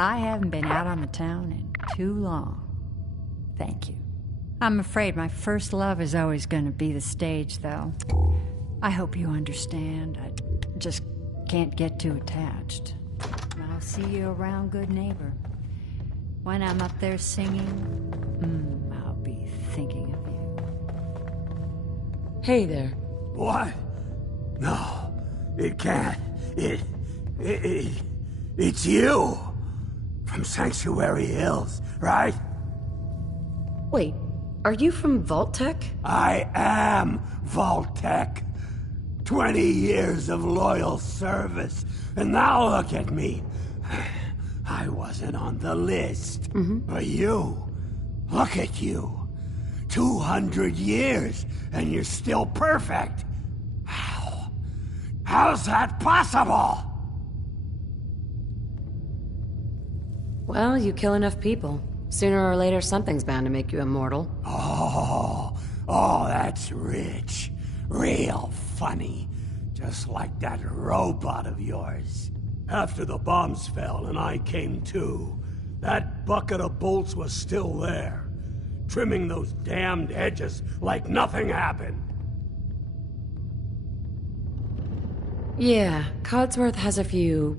I haven't been out on the town in too long. Thank you. I'm afraid my first love is always going to be the stage, though. I hope you understand. I just can't get too attached. I'll see you around, good neighbor. When I'm up there singing, I'll be thinking of you. Hey there. What? No, it can't. It's you. From Sanctuary Hills, right? Wait, are you from Vault-Tec? I am Vault-Tec. 20 years of loyal service, and now look at me. I wasn't on the list. But you, look at you. 200 years, and you're still perfect. How? How's that possible? Well, you kill enough people. Sooner or later, something's bound to make you immortal. Oh, that's rich. Real funny. Just like that robot of yours. After the bombs fell and I came to, that bucket of bolts was still there, trimming those damned edges like nothing happened. Yeah, Codsworth has a few...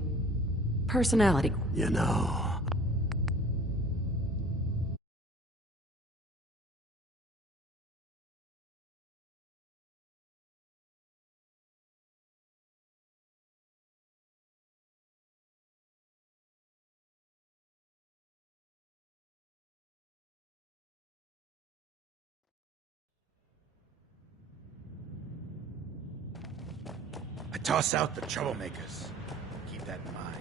personality. You know... I toss out the troublemakers. Keep that in mind.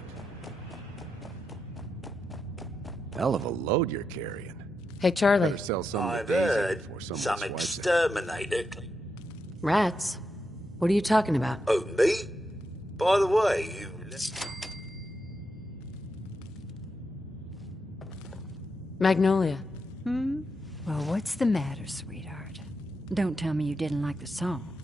Hell of a load you're carrying. Hey, Charlie. Better sell some I've to Daisy heard before someone some swipes it. exterminator. Rats? What are you talking about? Oh, me? By the way, you... Magnolia. Well, what's the matter, sweetheart? Don't tell me you didn't like the song.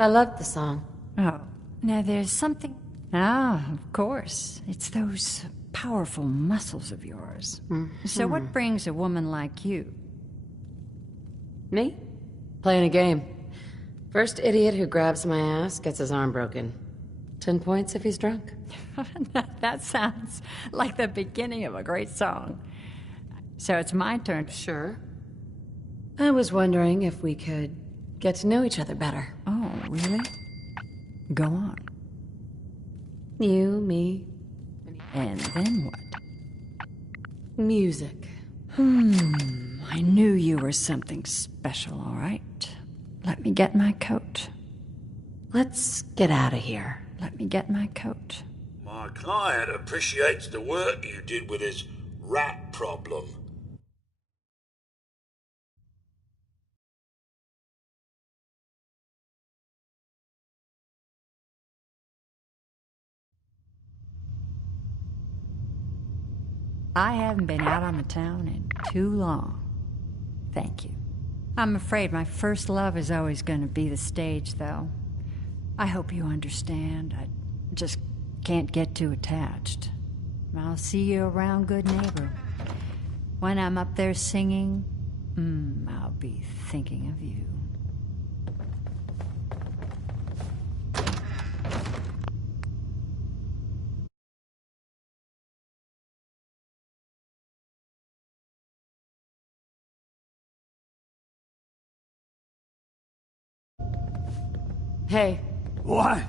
I loved the song. Oh, now there's something... Ah, of course. It's those powerful muscles of yours. So what brings a woman like you? Me? Playing a game. First idiot who grabs my ass gets his arm broken. 10 points if he's drunk. That sounds like the beginning of a great song. So it's my turn. Sure. I was wondering if we could get to know each other better. Oh, really? Go on. You, me. And then what? Music. I knew you were something special, all right. Let me get my coat. Let's get out of here. Let me get my coat. My client appreciates the work you did with his rat problem. I haven't been out on the town in too long. Thank you. I'm afraid my first love is always going to be the stage, though. I hope you understand. I just can't get too attached. I'll see you around, good neighbor. When I'm up there singing, I'll be thinking of you. Hey. What?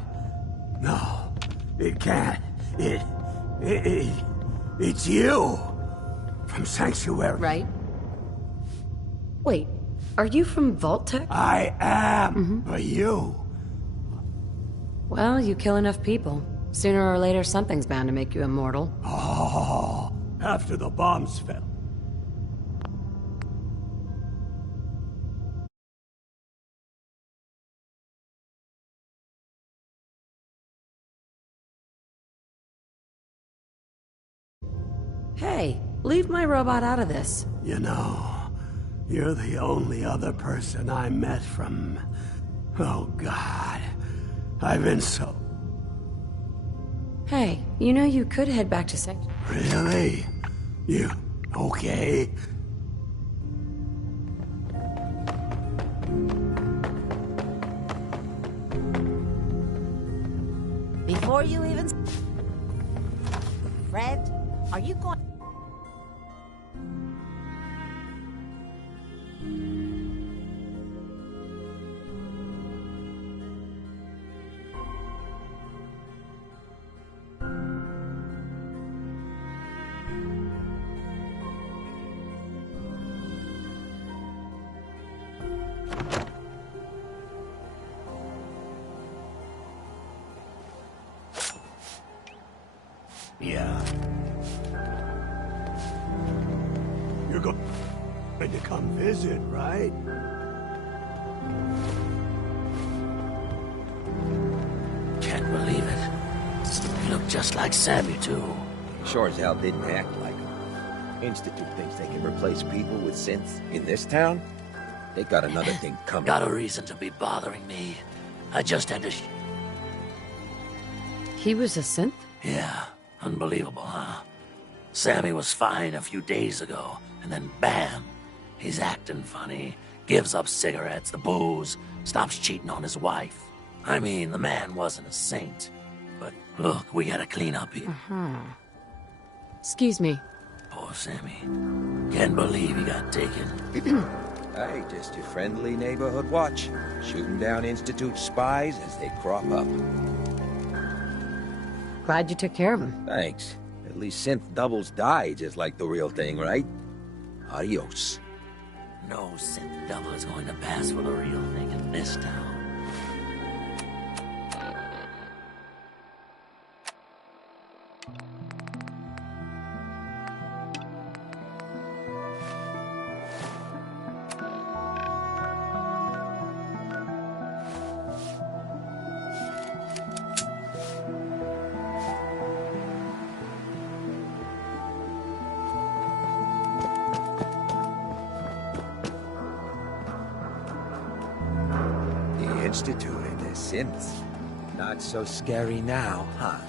No, it can't. It's you. From Sanctuary. Right. Wait, are you from Vault Tech? I am. But you? Well, you kill enough people. Sooner or later, something's bound to make you immortal. Oh, after the bombs fell. Hey, leave my robot out of this. You know, you're the only other person I met from... Oh, God. I've been so... Hey, you know you could head back to Sanctuary. Really? You... okay? Before you even... Fred, are you going... Yeah. You're going to come visit, right? Can't believe it. You look just like Sammy, too. Sure as hell didn't act like him. Institute thinks they can replace people with synths in this town? They got another thing coming. Got a reason to be bothering me. I just had to... He was a synth? Yeah, unbelievable, huh? Sammy was fine a few days ago, and then bam! He's acting funny, gives up cigarettes, the booze, stops cheating on his wife. I mean, the man wasn't a saint. But look, we gotta clean up here. Excuse me. Poor Sammy. Can't believe he got taken. Hey, just your friendly neighborhood watch. Shooting down Institute spies as they crop up. Glad you took care of him. Thanks. At least synth doubles die just like the real thing, right? Adios. No synth double is going to pass for the real thing in this town. Institute and their synths. Not so scary now, huh?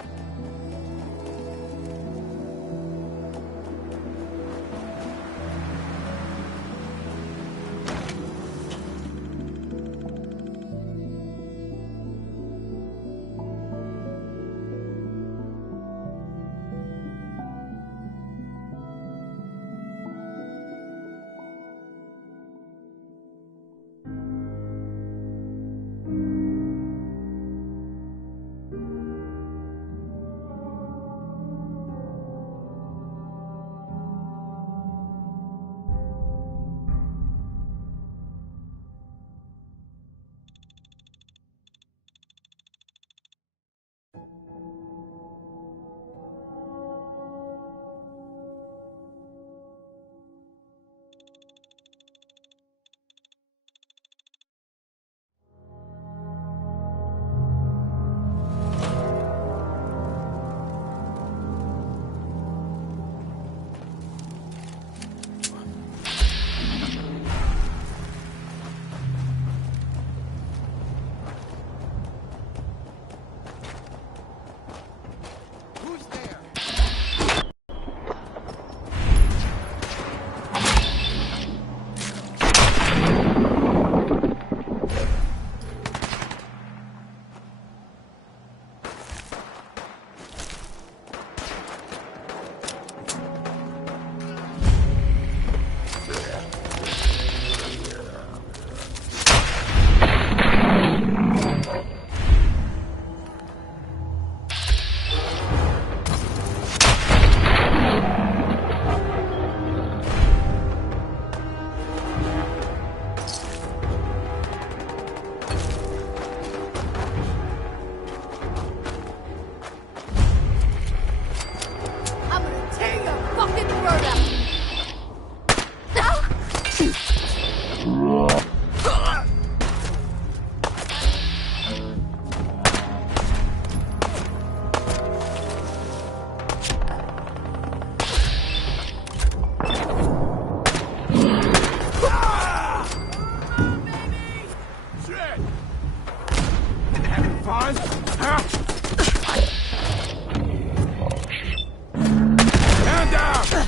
fun? Huh? Hand down!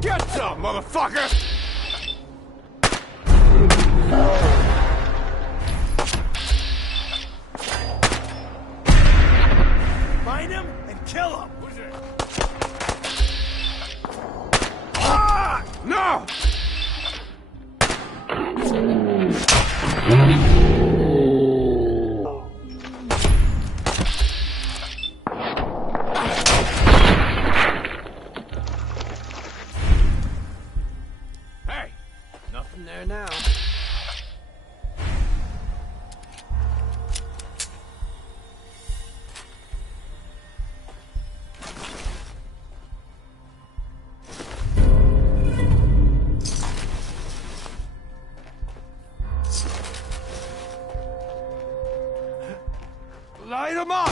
Get some, motherfucker! Find him and kill him! Who's it? Ah! No! Hey! Nothing there now. Light him up!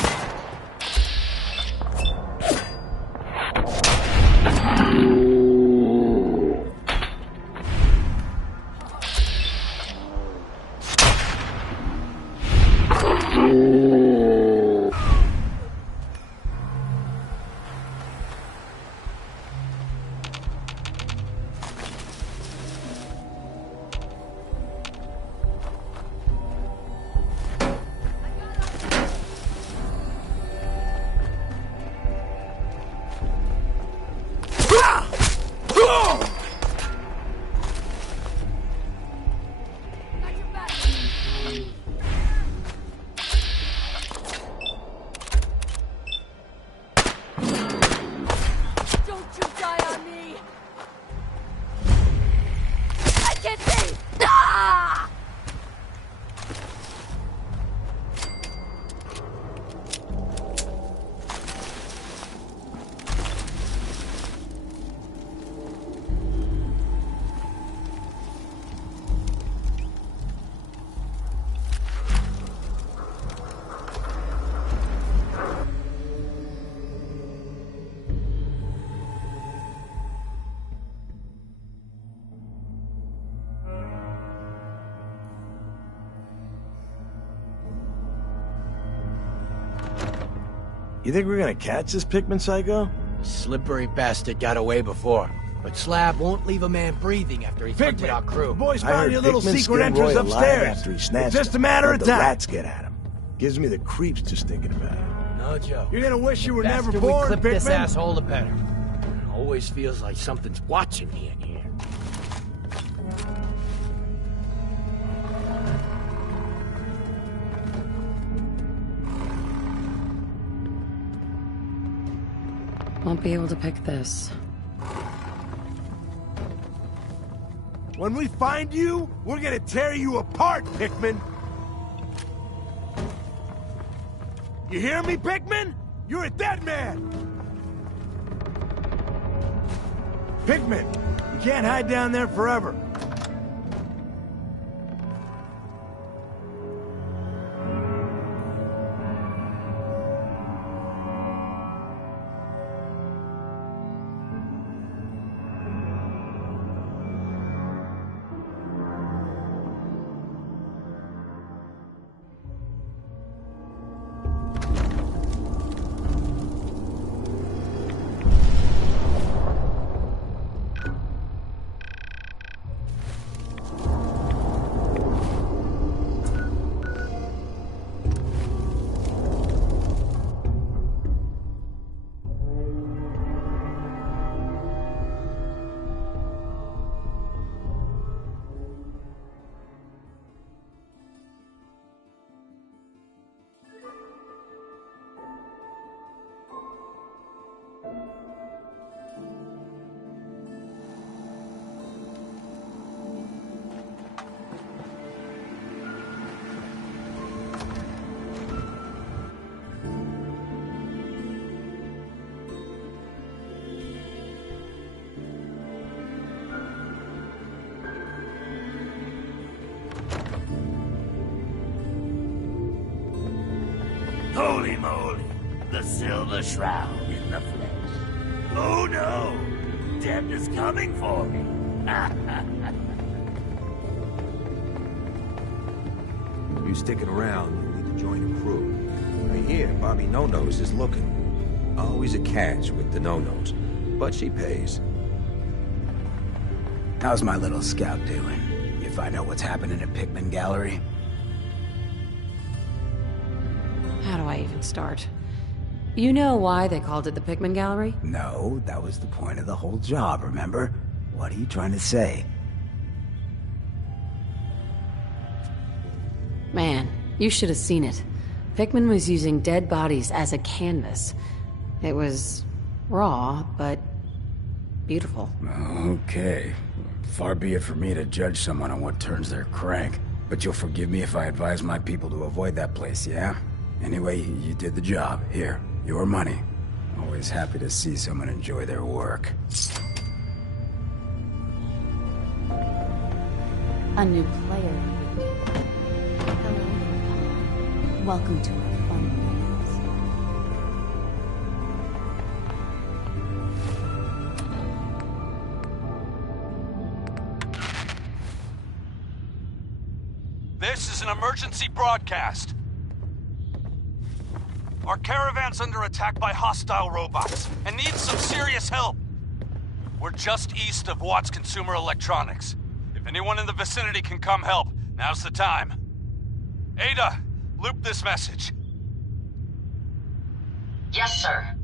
You think we're gonna catch this Pikmin psycho? Slippery bastard got away before. But Slab won't leave a man breathing after he's hunted our crew. The boys found your little secret entrance upstairs. After he snatched it's just a matter of time. The rats get at him. Gives me the creeps just thinking about it. No joke. You're gonna wish you were never we born, clip Pikmin. this asshole, the better. Always feels like something's watching me in here. Won't be able to pick this. When we find you, we're gonna tear you apart, Pikmin! You hear me, Pikmin? You're a dead man! Pikmin, you can't hide down there forever. Holy moly, the silver shroud in the flesh. Oh no, death is coming for me. You sticking around, you need to join the crew. I hear Bobby No-Nose is looking. Always a catch with the No-Nose, but she pays. How's my little scout doing? You find out what's happening at Pikmin Gallery? How do I even start? You know why they called it the Pikmin Gallery? No, that was the point of the whole job, remember? What are you trying to say? Man, you should have seen it. Pikmin was using dead bodies as a canvas. It was raw, but beautiful. Okay. Far be it for me to judge someone on what turns their crank. But you'll forgive me if I advise my people to avoid that place, yeah? Anyway, you did the job. Here, your money. Always happy to see someone enjoy their work. A new player. Hello. Welcome to our fun games. This is an emergency broadcast. Our caravan's under attack by hostile robots and needs some serious help. We're just east of Watts Consumer Electronics. If anyone in the vicinity can come help, now's the time. Ada, loop this message. Yes, sir.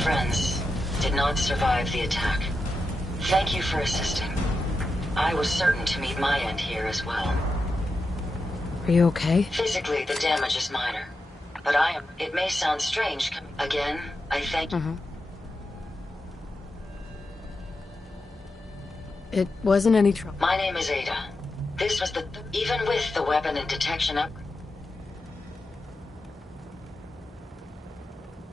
friends did not survive the attack. Thank you for assisting. I was certain to meet my end here as well. Are you okay? Physically, the damage is minor. But it may sound strange. Again, I thank you. It wasn't any trouble. My name is Ada. This was even with the weapon and detection upgrade.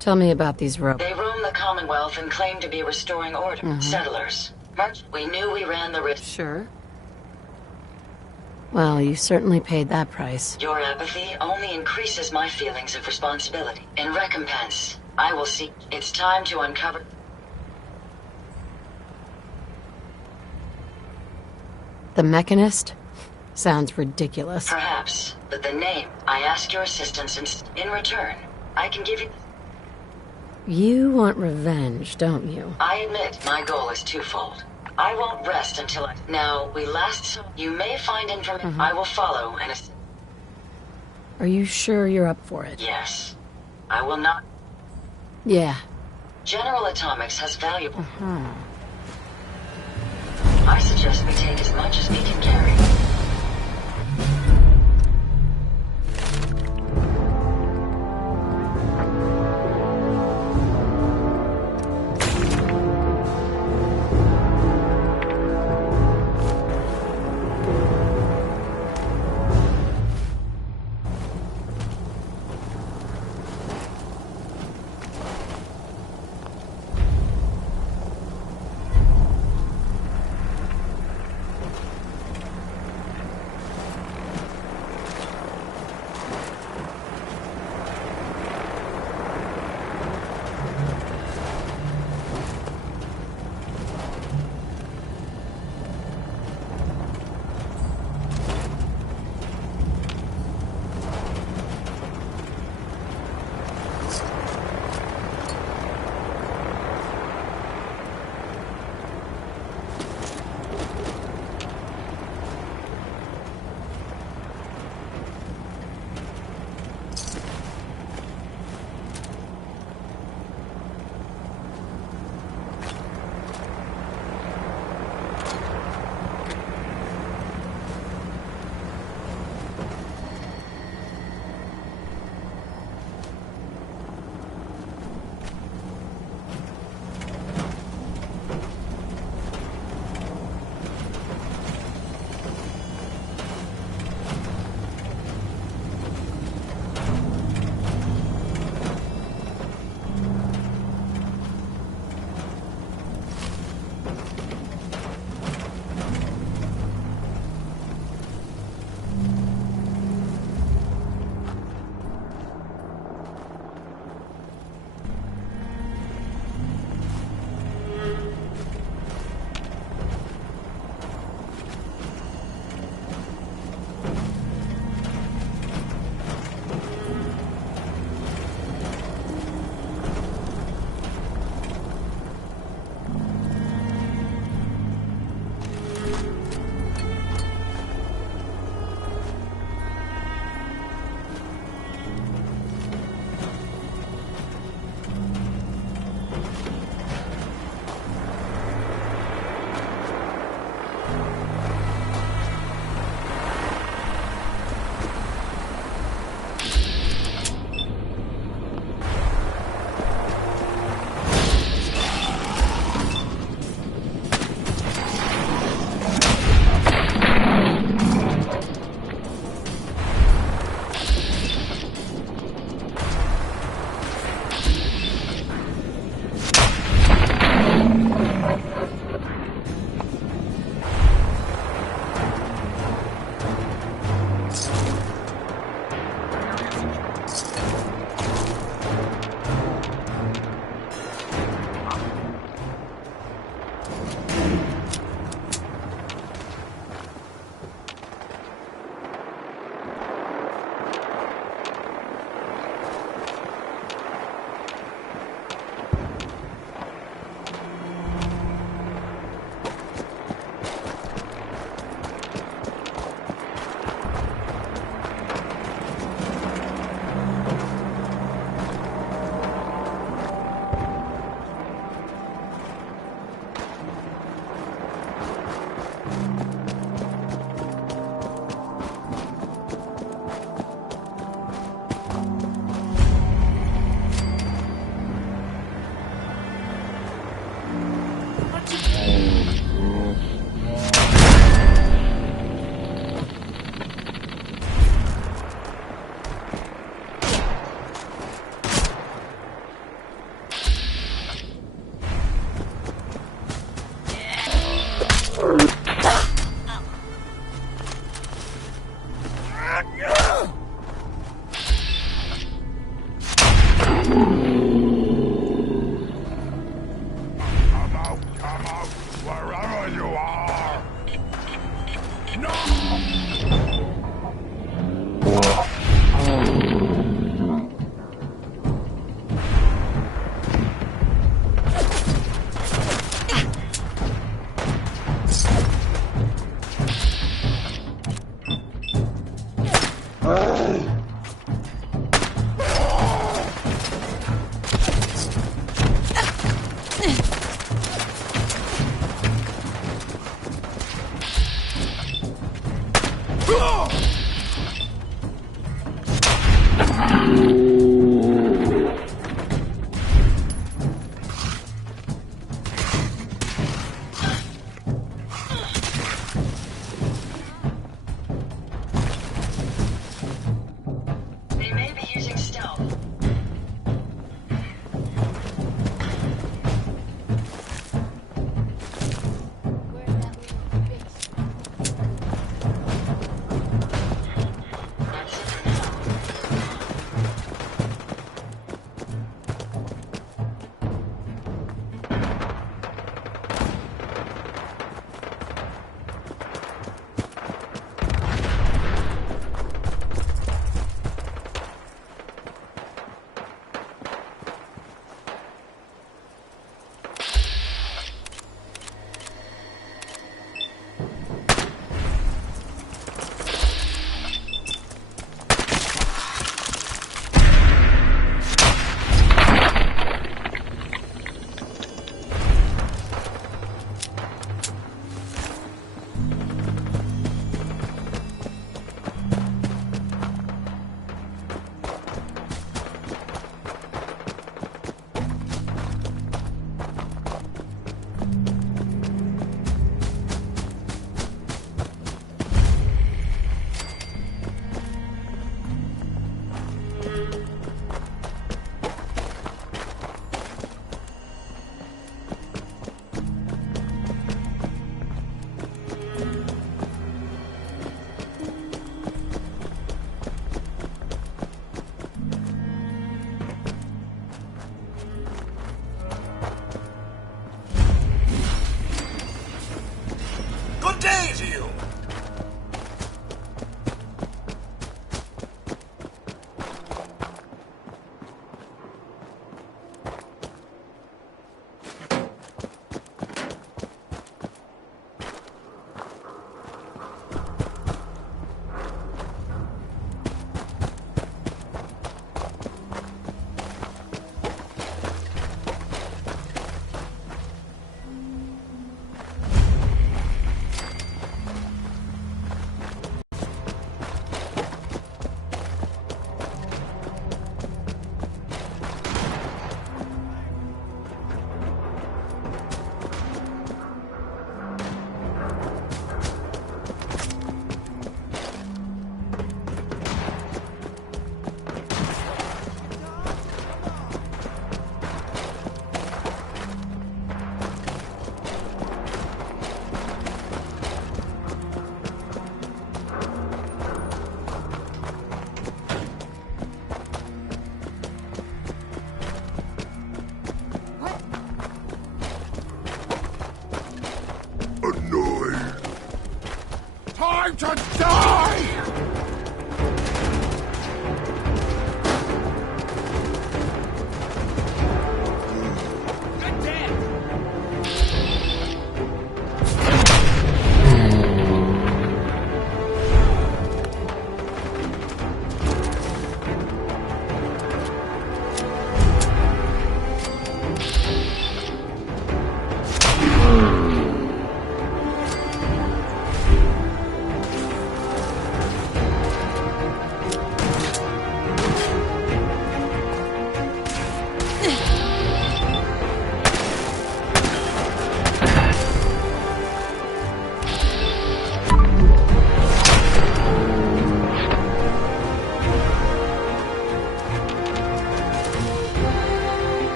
Tell me about these robots. They roam the Commonwealth and claim to be restoring order. Settlers. We knew we ran the risk. Sure. Well, you certainly paid that price. Your apathy only increases my feelings of responsibility. In recompense, I will seek. It's time to uncover. The Mechanist? Sounds ridiculous. Perhaps, but the name. I ask your assistance in return. I can give you. You want revenge, don't you? I admit my goal is twofold. I won't rest until I... Now, we last saw... You may find information. I will follow and... Are you sure you're up for it? Yes. I will not... Yeah. General Atomics has valuable... I suggest we take as much as we can carry.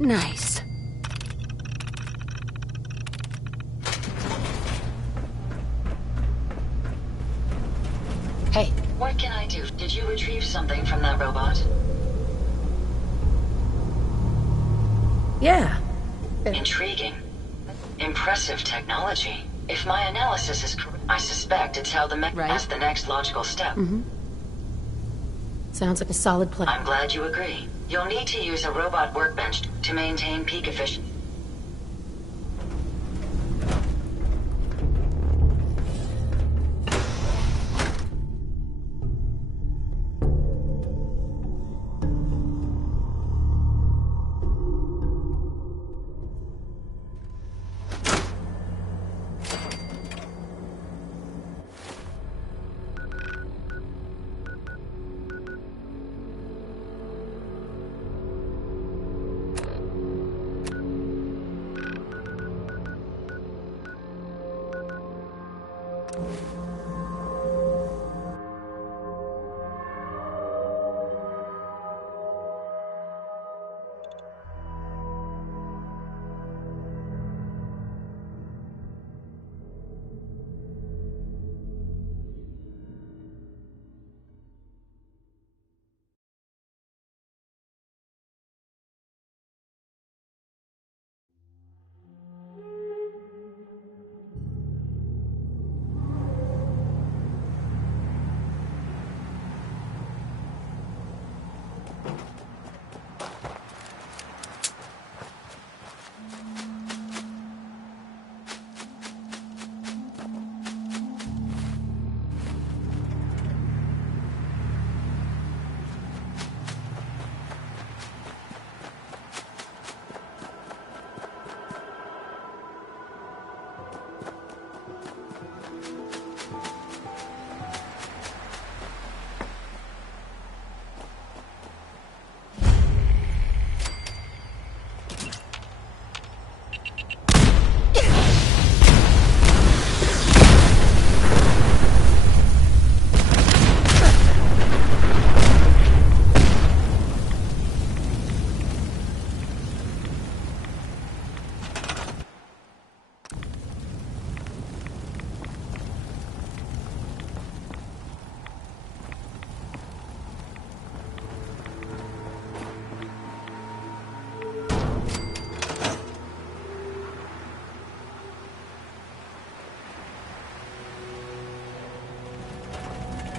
Nice. Hey. What can I do? Did you retrieve something from that robot? Yeah. Intriguing. Impressive technology. If my analysis is correct, I suspect it's how the mech as the next logical step. Sounds like a solid plan. I'm glad you agree. You'll need to use a robot workbench to maintain peak efficiency.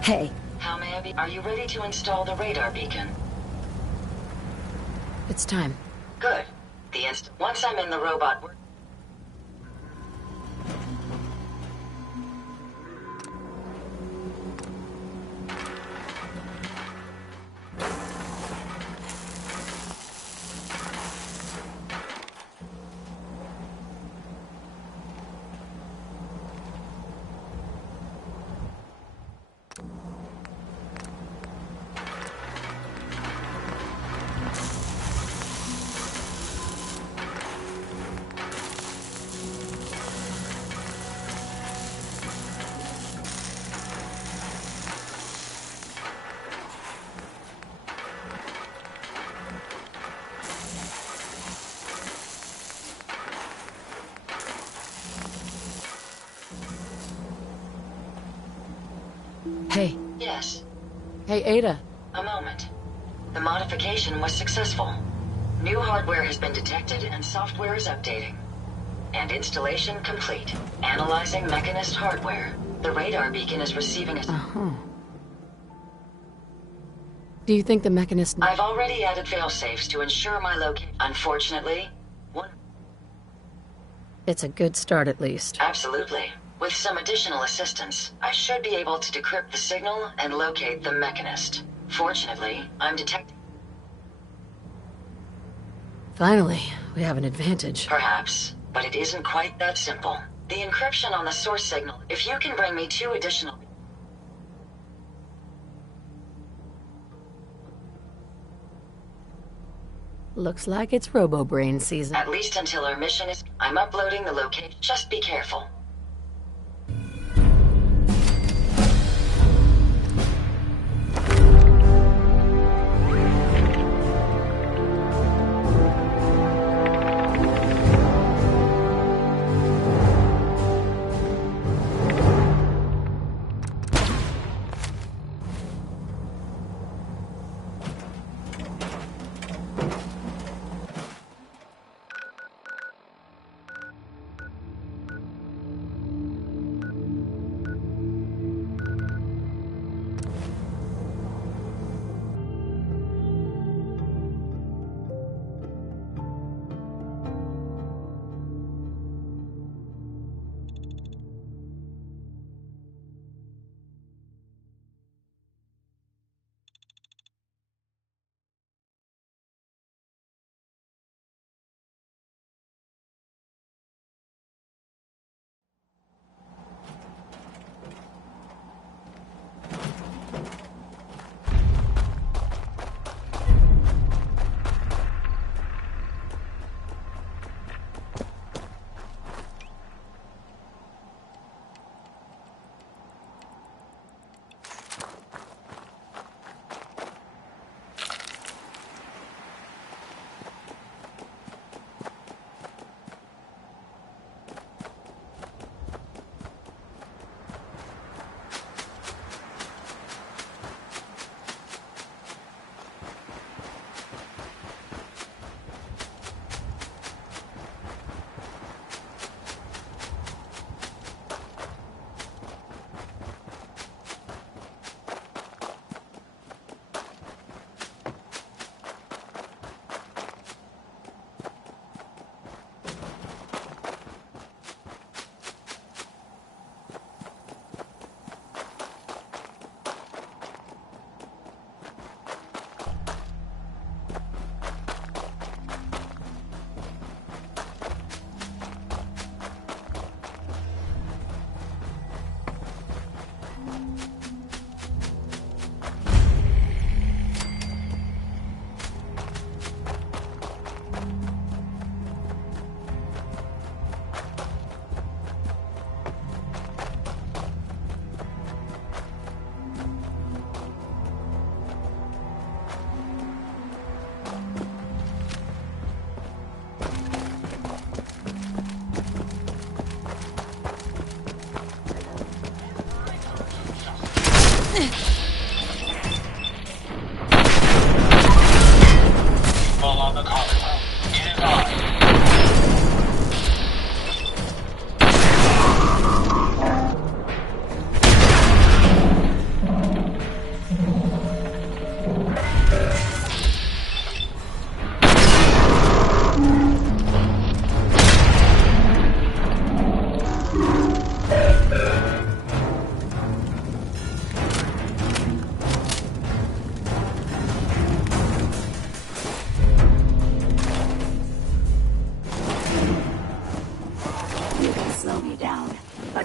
Hey. How may I be? Are you ready to install the radar beacon? It's time. Good. Once I'm in the robot... Hey. Yes. Hey, Ada. A moment. The modification was successful. New hardware has been detected and software is updating. And installation complete. Analyzing Mechanist hardware. The radar beacon is receiving a... Uh-huh. Do you think the Mechanist... I've already added failsafes to ensure my location. Unfortunately, It's a good start, at least. Absolutely. With some additional assistance, I should be able to decrypt the signal and locate the Mechanist. Fortunately, I'm detecting... Finally, we have an advantage. Perhaps, but it isn't quite that simple. The encryption on the source signal, if you can bring me 2 additional... Looks like it's Robo-Brain season. At least until our mission is... I'm uploading the location. Just be careful.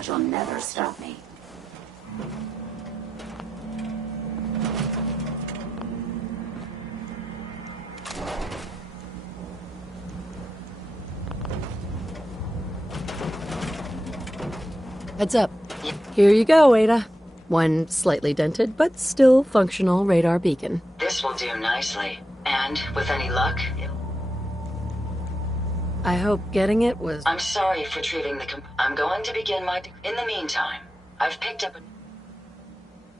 but you'll never stop me. Heads up. Here you go, Ada. One slightly dented, but still functional radar beacon. This will do nicely. And, with any luck... I hope getting it was... I'm sorry for treating the... I'm going to begin my... In the meantime, I've picked up a...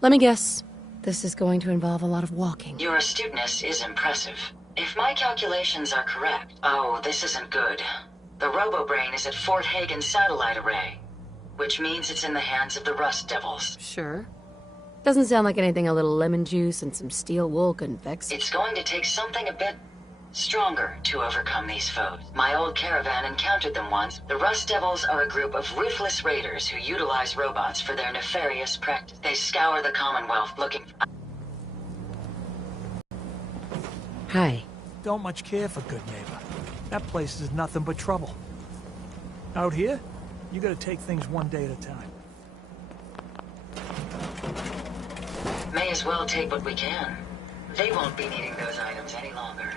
Let me guess. This is going to involve a lot of walking. Your astuteness is impressive. If my calculations are correct... Oh, this isn't good. The RoboBrain is at Fort Hagen Satellite Array, which means it's in the hands of the Rust Devils. Sure. Doesn't sound like anything a little lemon juice and some steel wool couldn't fix. It's going to take something a bit stronger to overcome these foes. My old caravan encountered them once. The Rust Devils are a group of ruthless raiders who utilize robots for their nefarious practice. They scour the Commonwealth looking for... Hi. Don't much care for good neighbor. That place is nothing but trouble. Out here, you gotta take things one day at a time. May as well take what we can. They won't be needing those items any longer.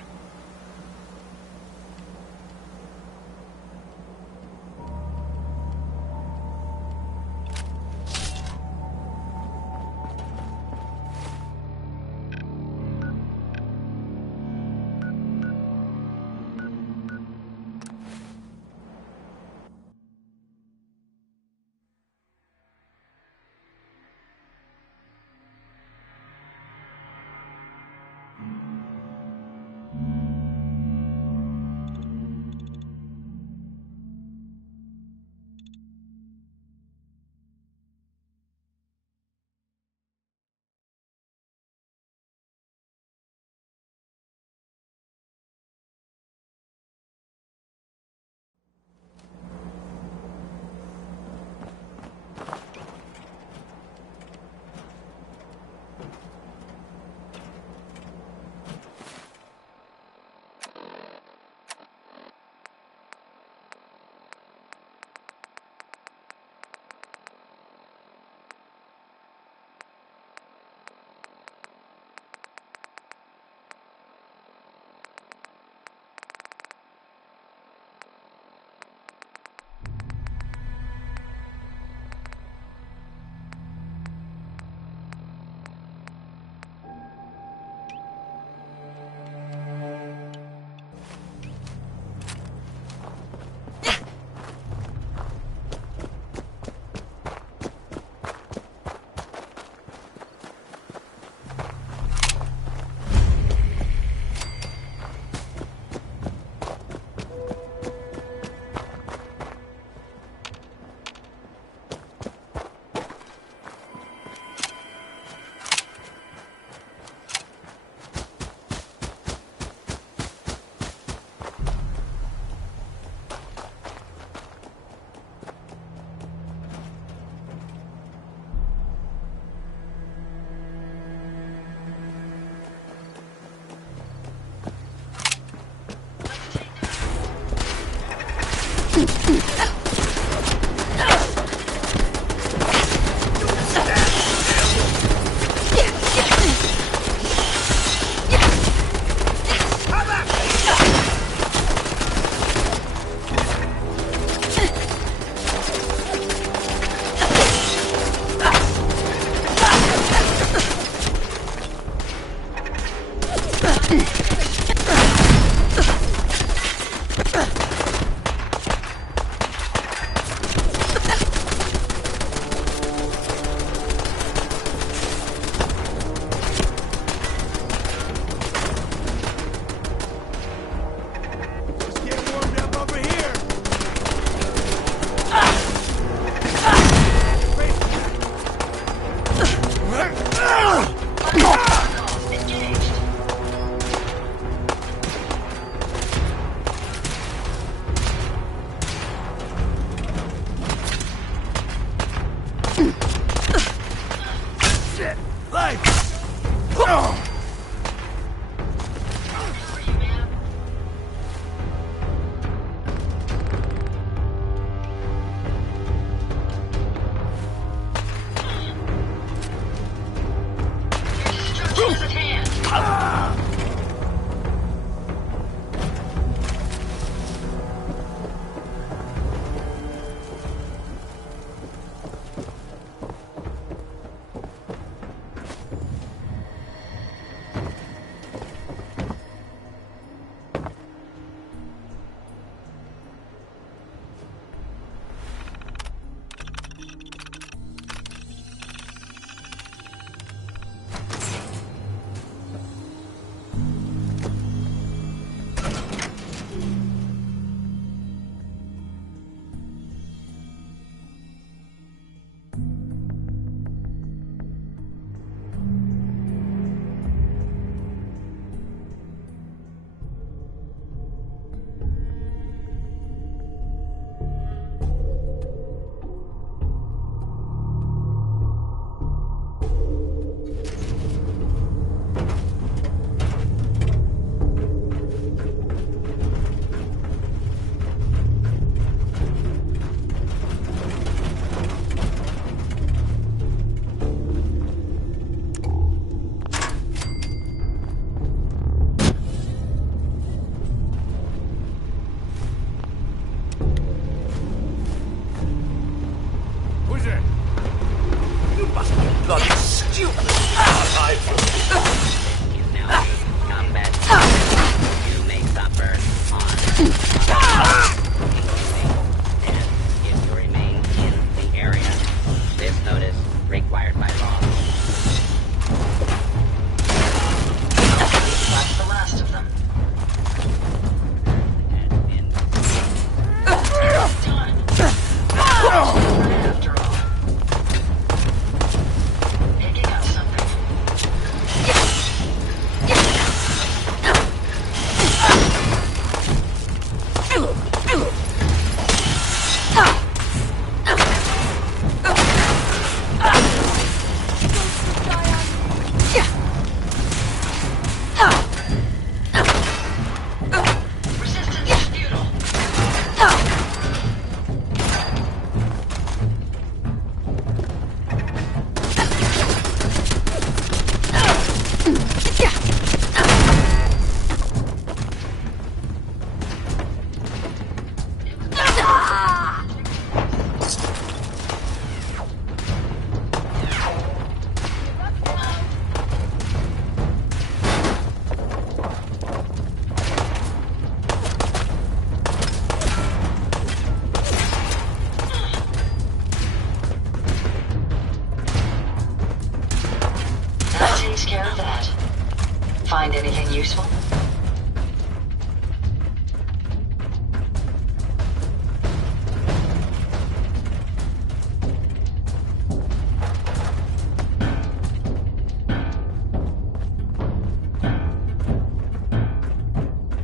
Anything useful?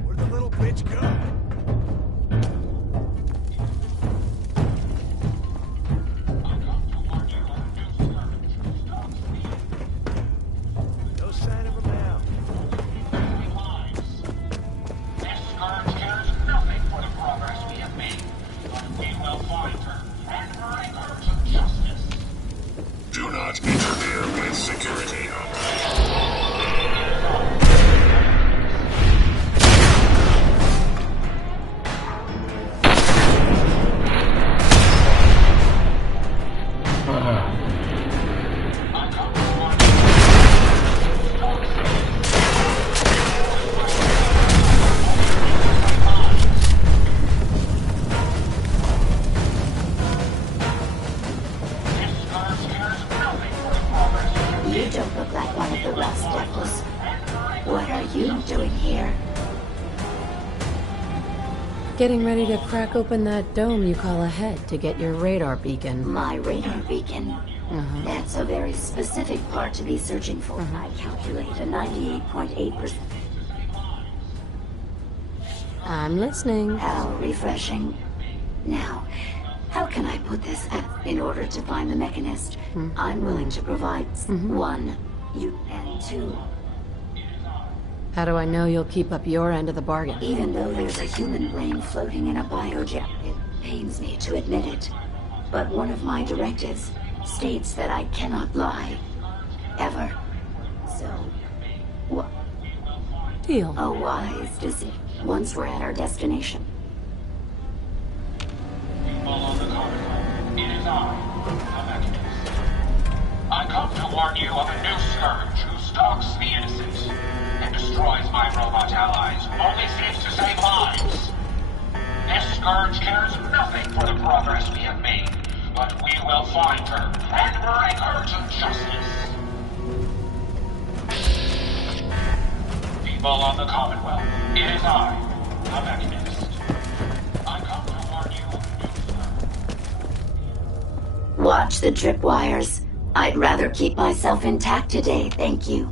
Where'd the little bitch go? No sign of him now. This scourge cares nothing for the progress we have made, but we will find her and bring her to justice. Do not interfere with security. You don't look like one of the Rust Devils. What are you doing here? Getting ready to crack open that dome you call a head to get your radar beacon. My radar beacon. That's a very specific part to be searching for. I calculate a 98.8%. I'm listening. How refreshing. Now, how can I put this up? In order to find the mechanist, I'm willing to provide 1, you, and 2. How do I know you'll keep up your end of the bargain? Even though there's a human brain floating in a biojet, it pains me to admit it. But one of my directives states that I cannot lie. Ever. So, what? Deal. A wise decision. Once we're at our destination. Follow the corridor. It is I, the mechanist. I come to warn you of a new scourge who stalks the innocent and destroys my robot allies who only seeks to save lives. This scourge cares nothing for the progress we have made, but we will find her and bring her to justice. People of the Commonwealth, it is I, the mechanist. I come to warn you of a new scourge. Watch the tripwires. I'd rather keep myself intact today, thank you.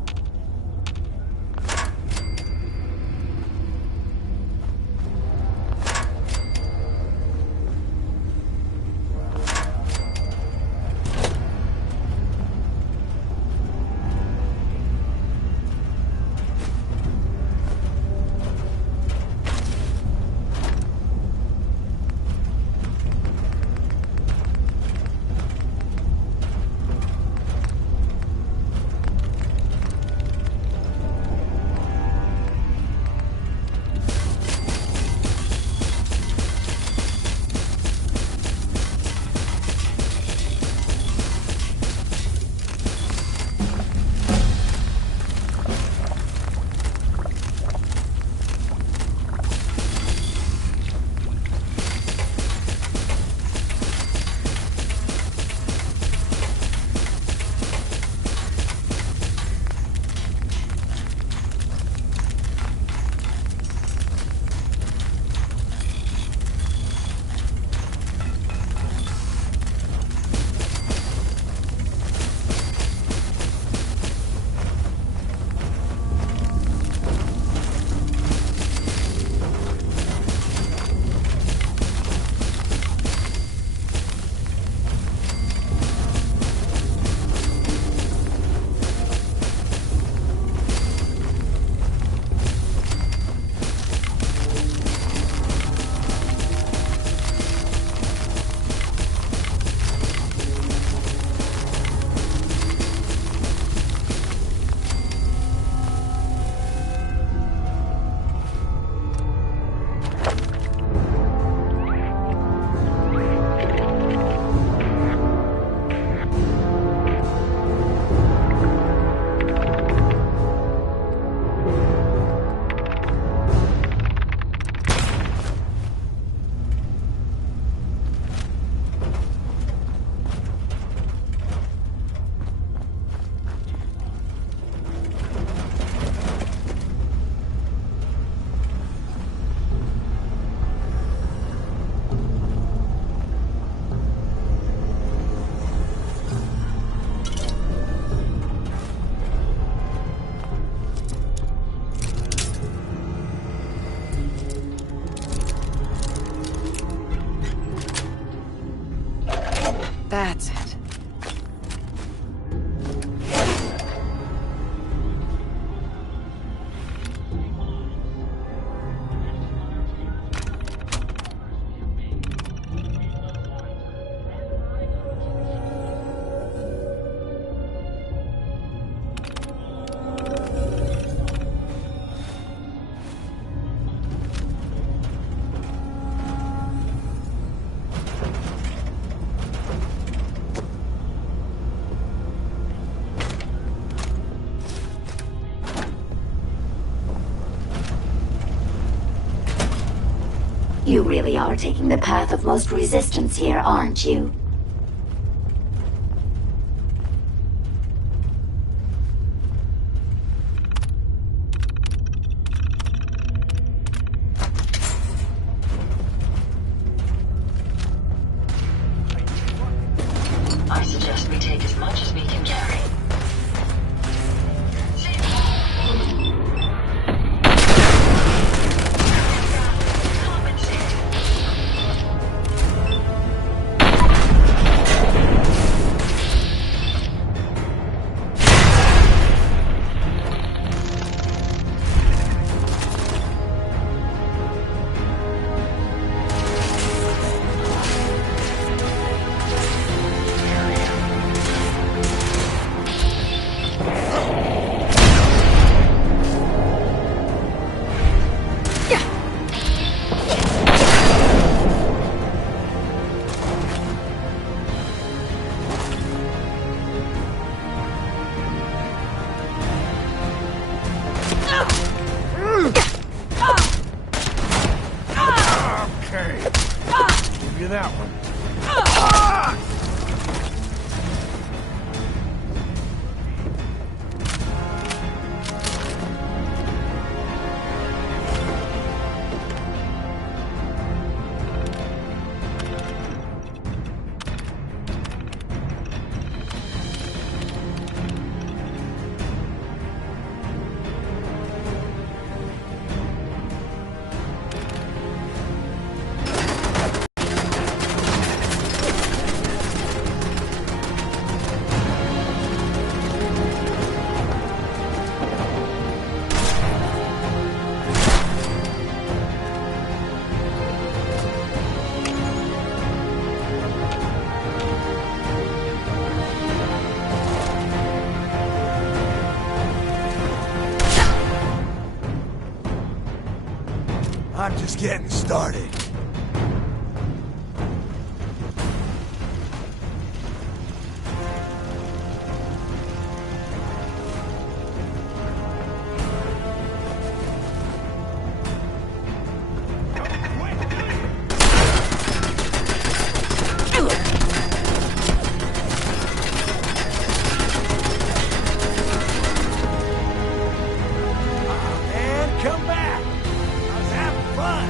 That's it. You really are taking the path of most resistance here, aren't you? I suggest we take as much as we can carry. That one. I'm just getting started. Man, come back! I was having fun!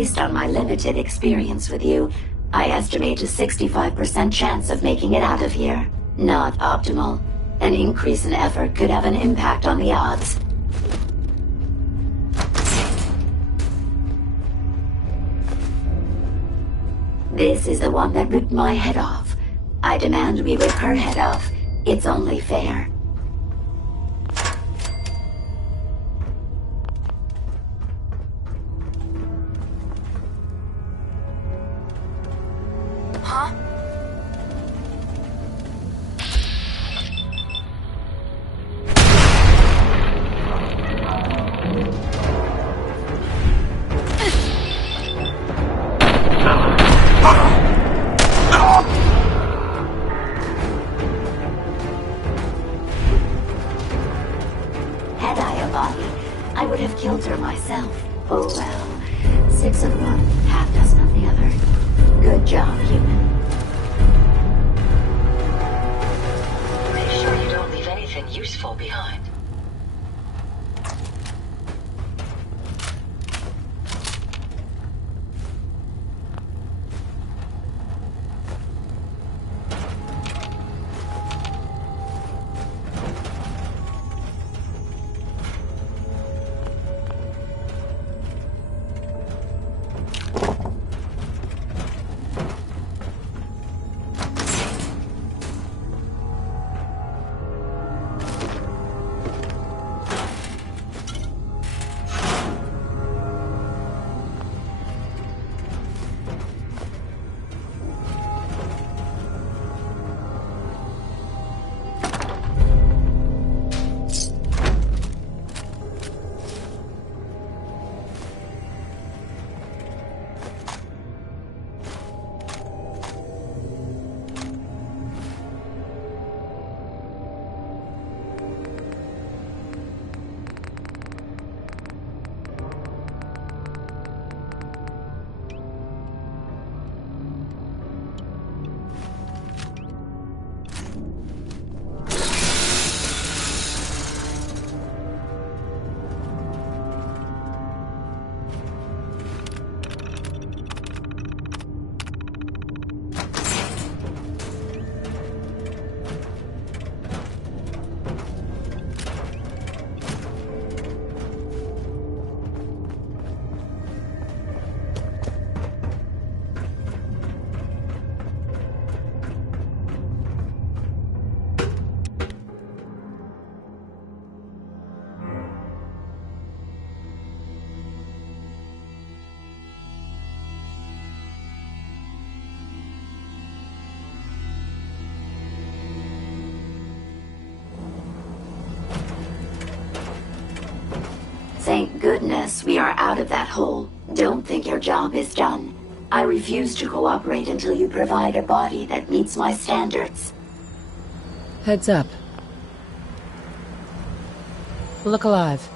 Based on my limited experience with you, I estimate a 65% chance of making it out of here. Not optimal. An increase in effort could have an impact on the odds. This is the one that ripped my head off. I demand we rip her head off. It's only fair. Huh? Had I a body, I would have killed her myself. Oh well. 6 of one, half dozen of the other. Good job, human. Make sure you don't leave anything useful behind. Thank goodness we are out of that hole. Don't think your job is done. I refuse to cooperate until you provide a body that meets my standards. Heads up. Look alive.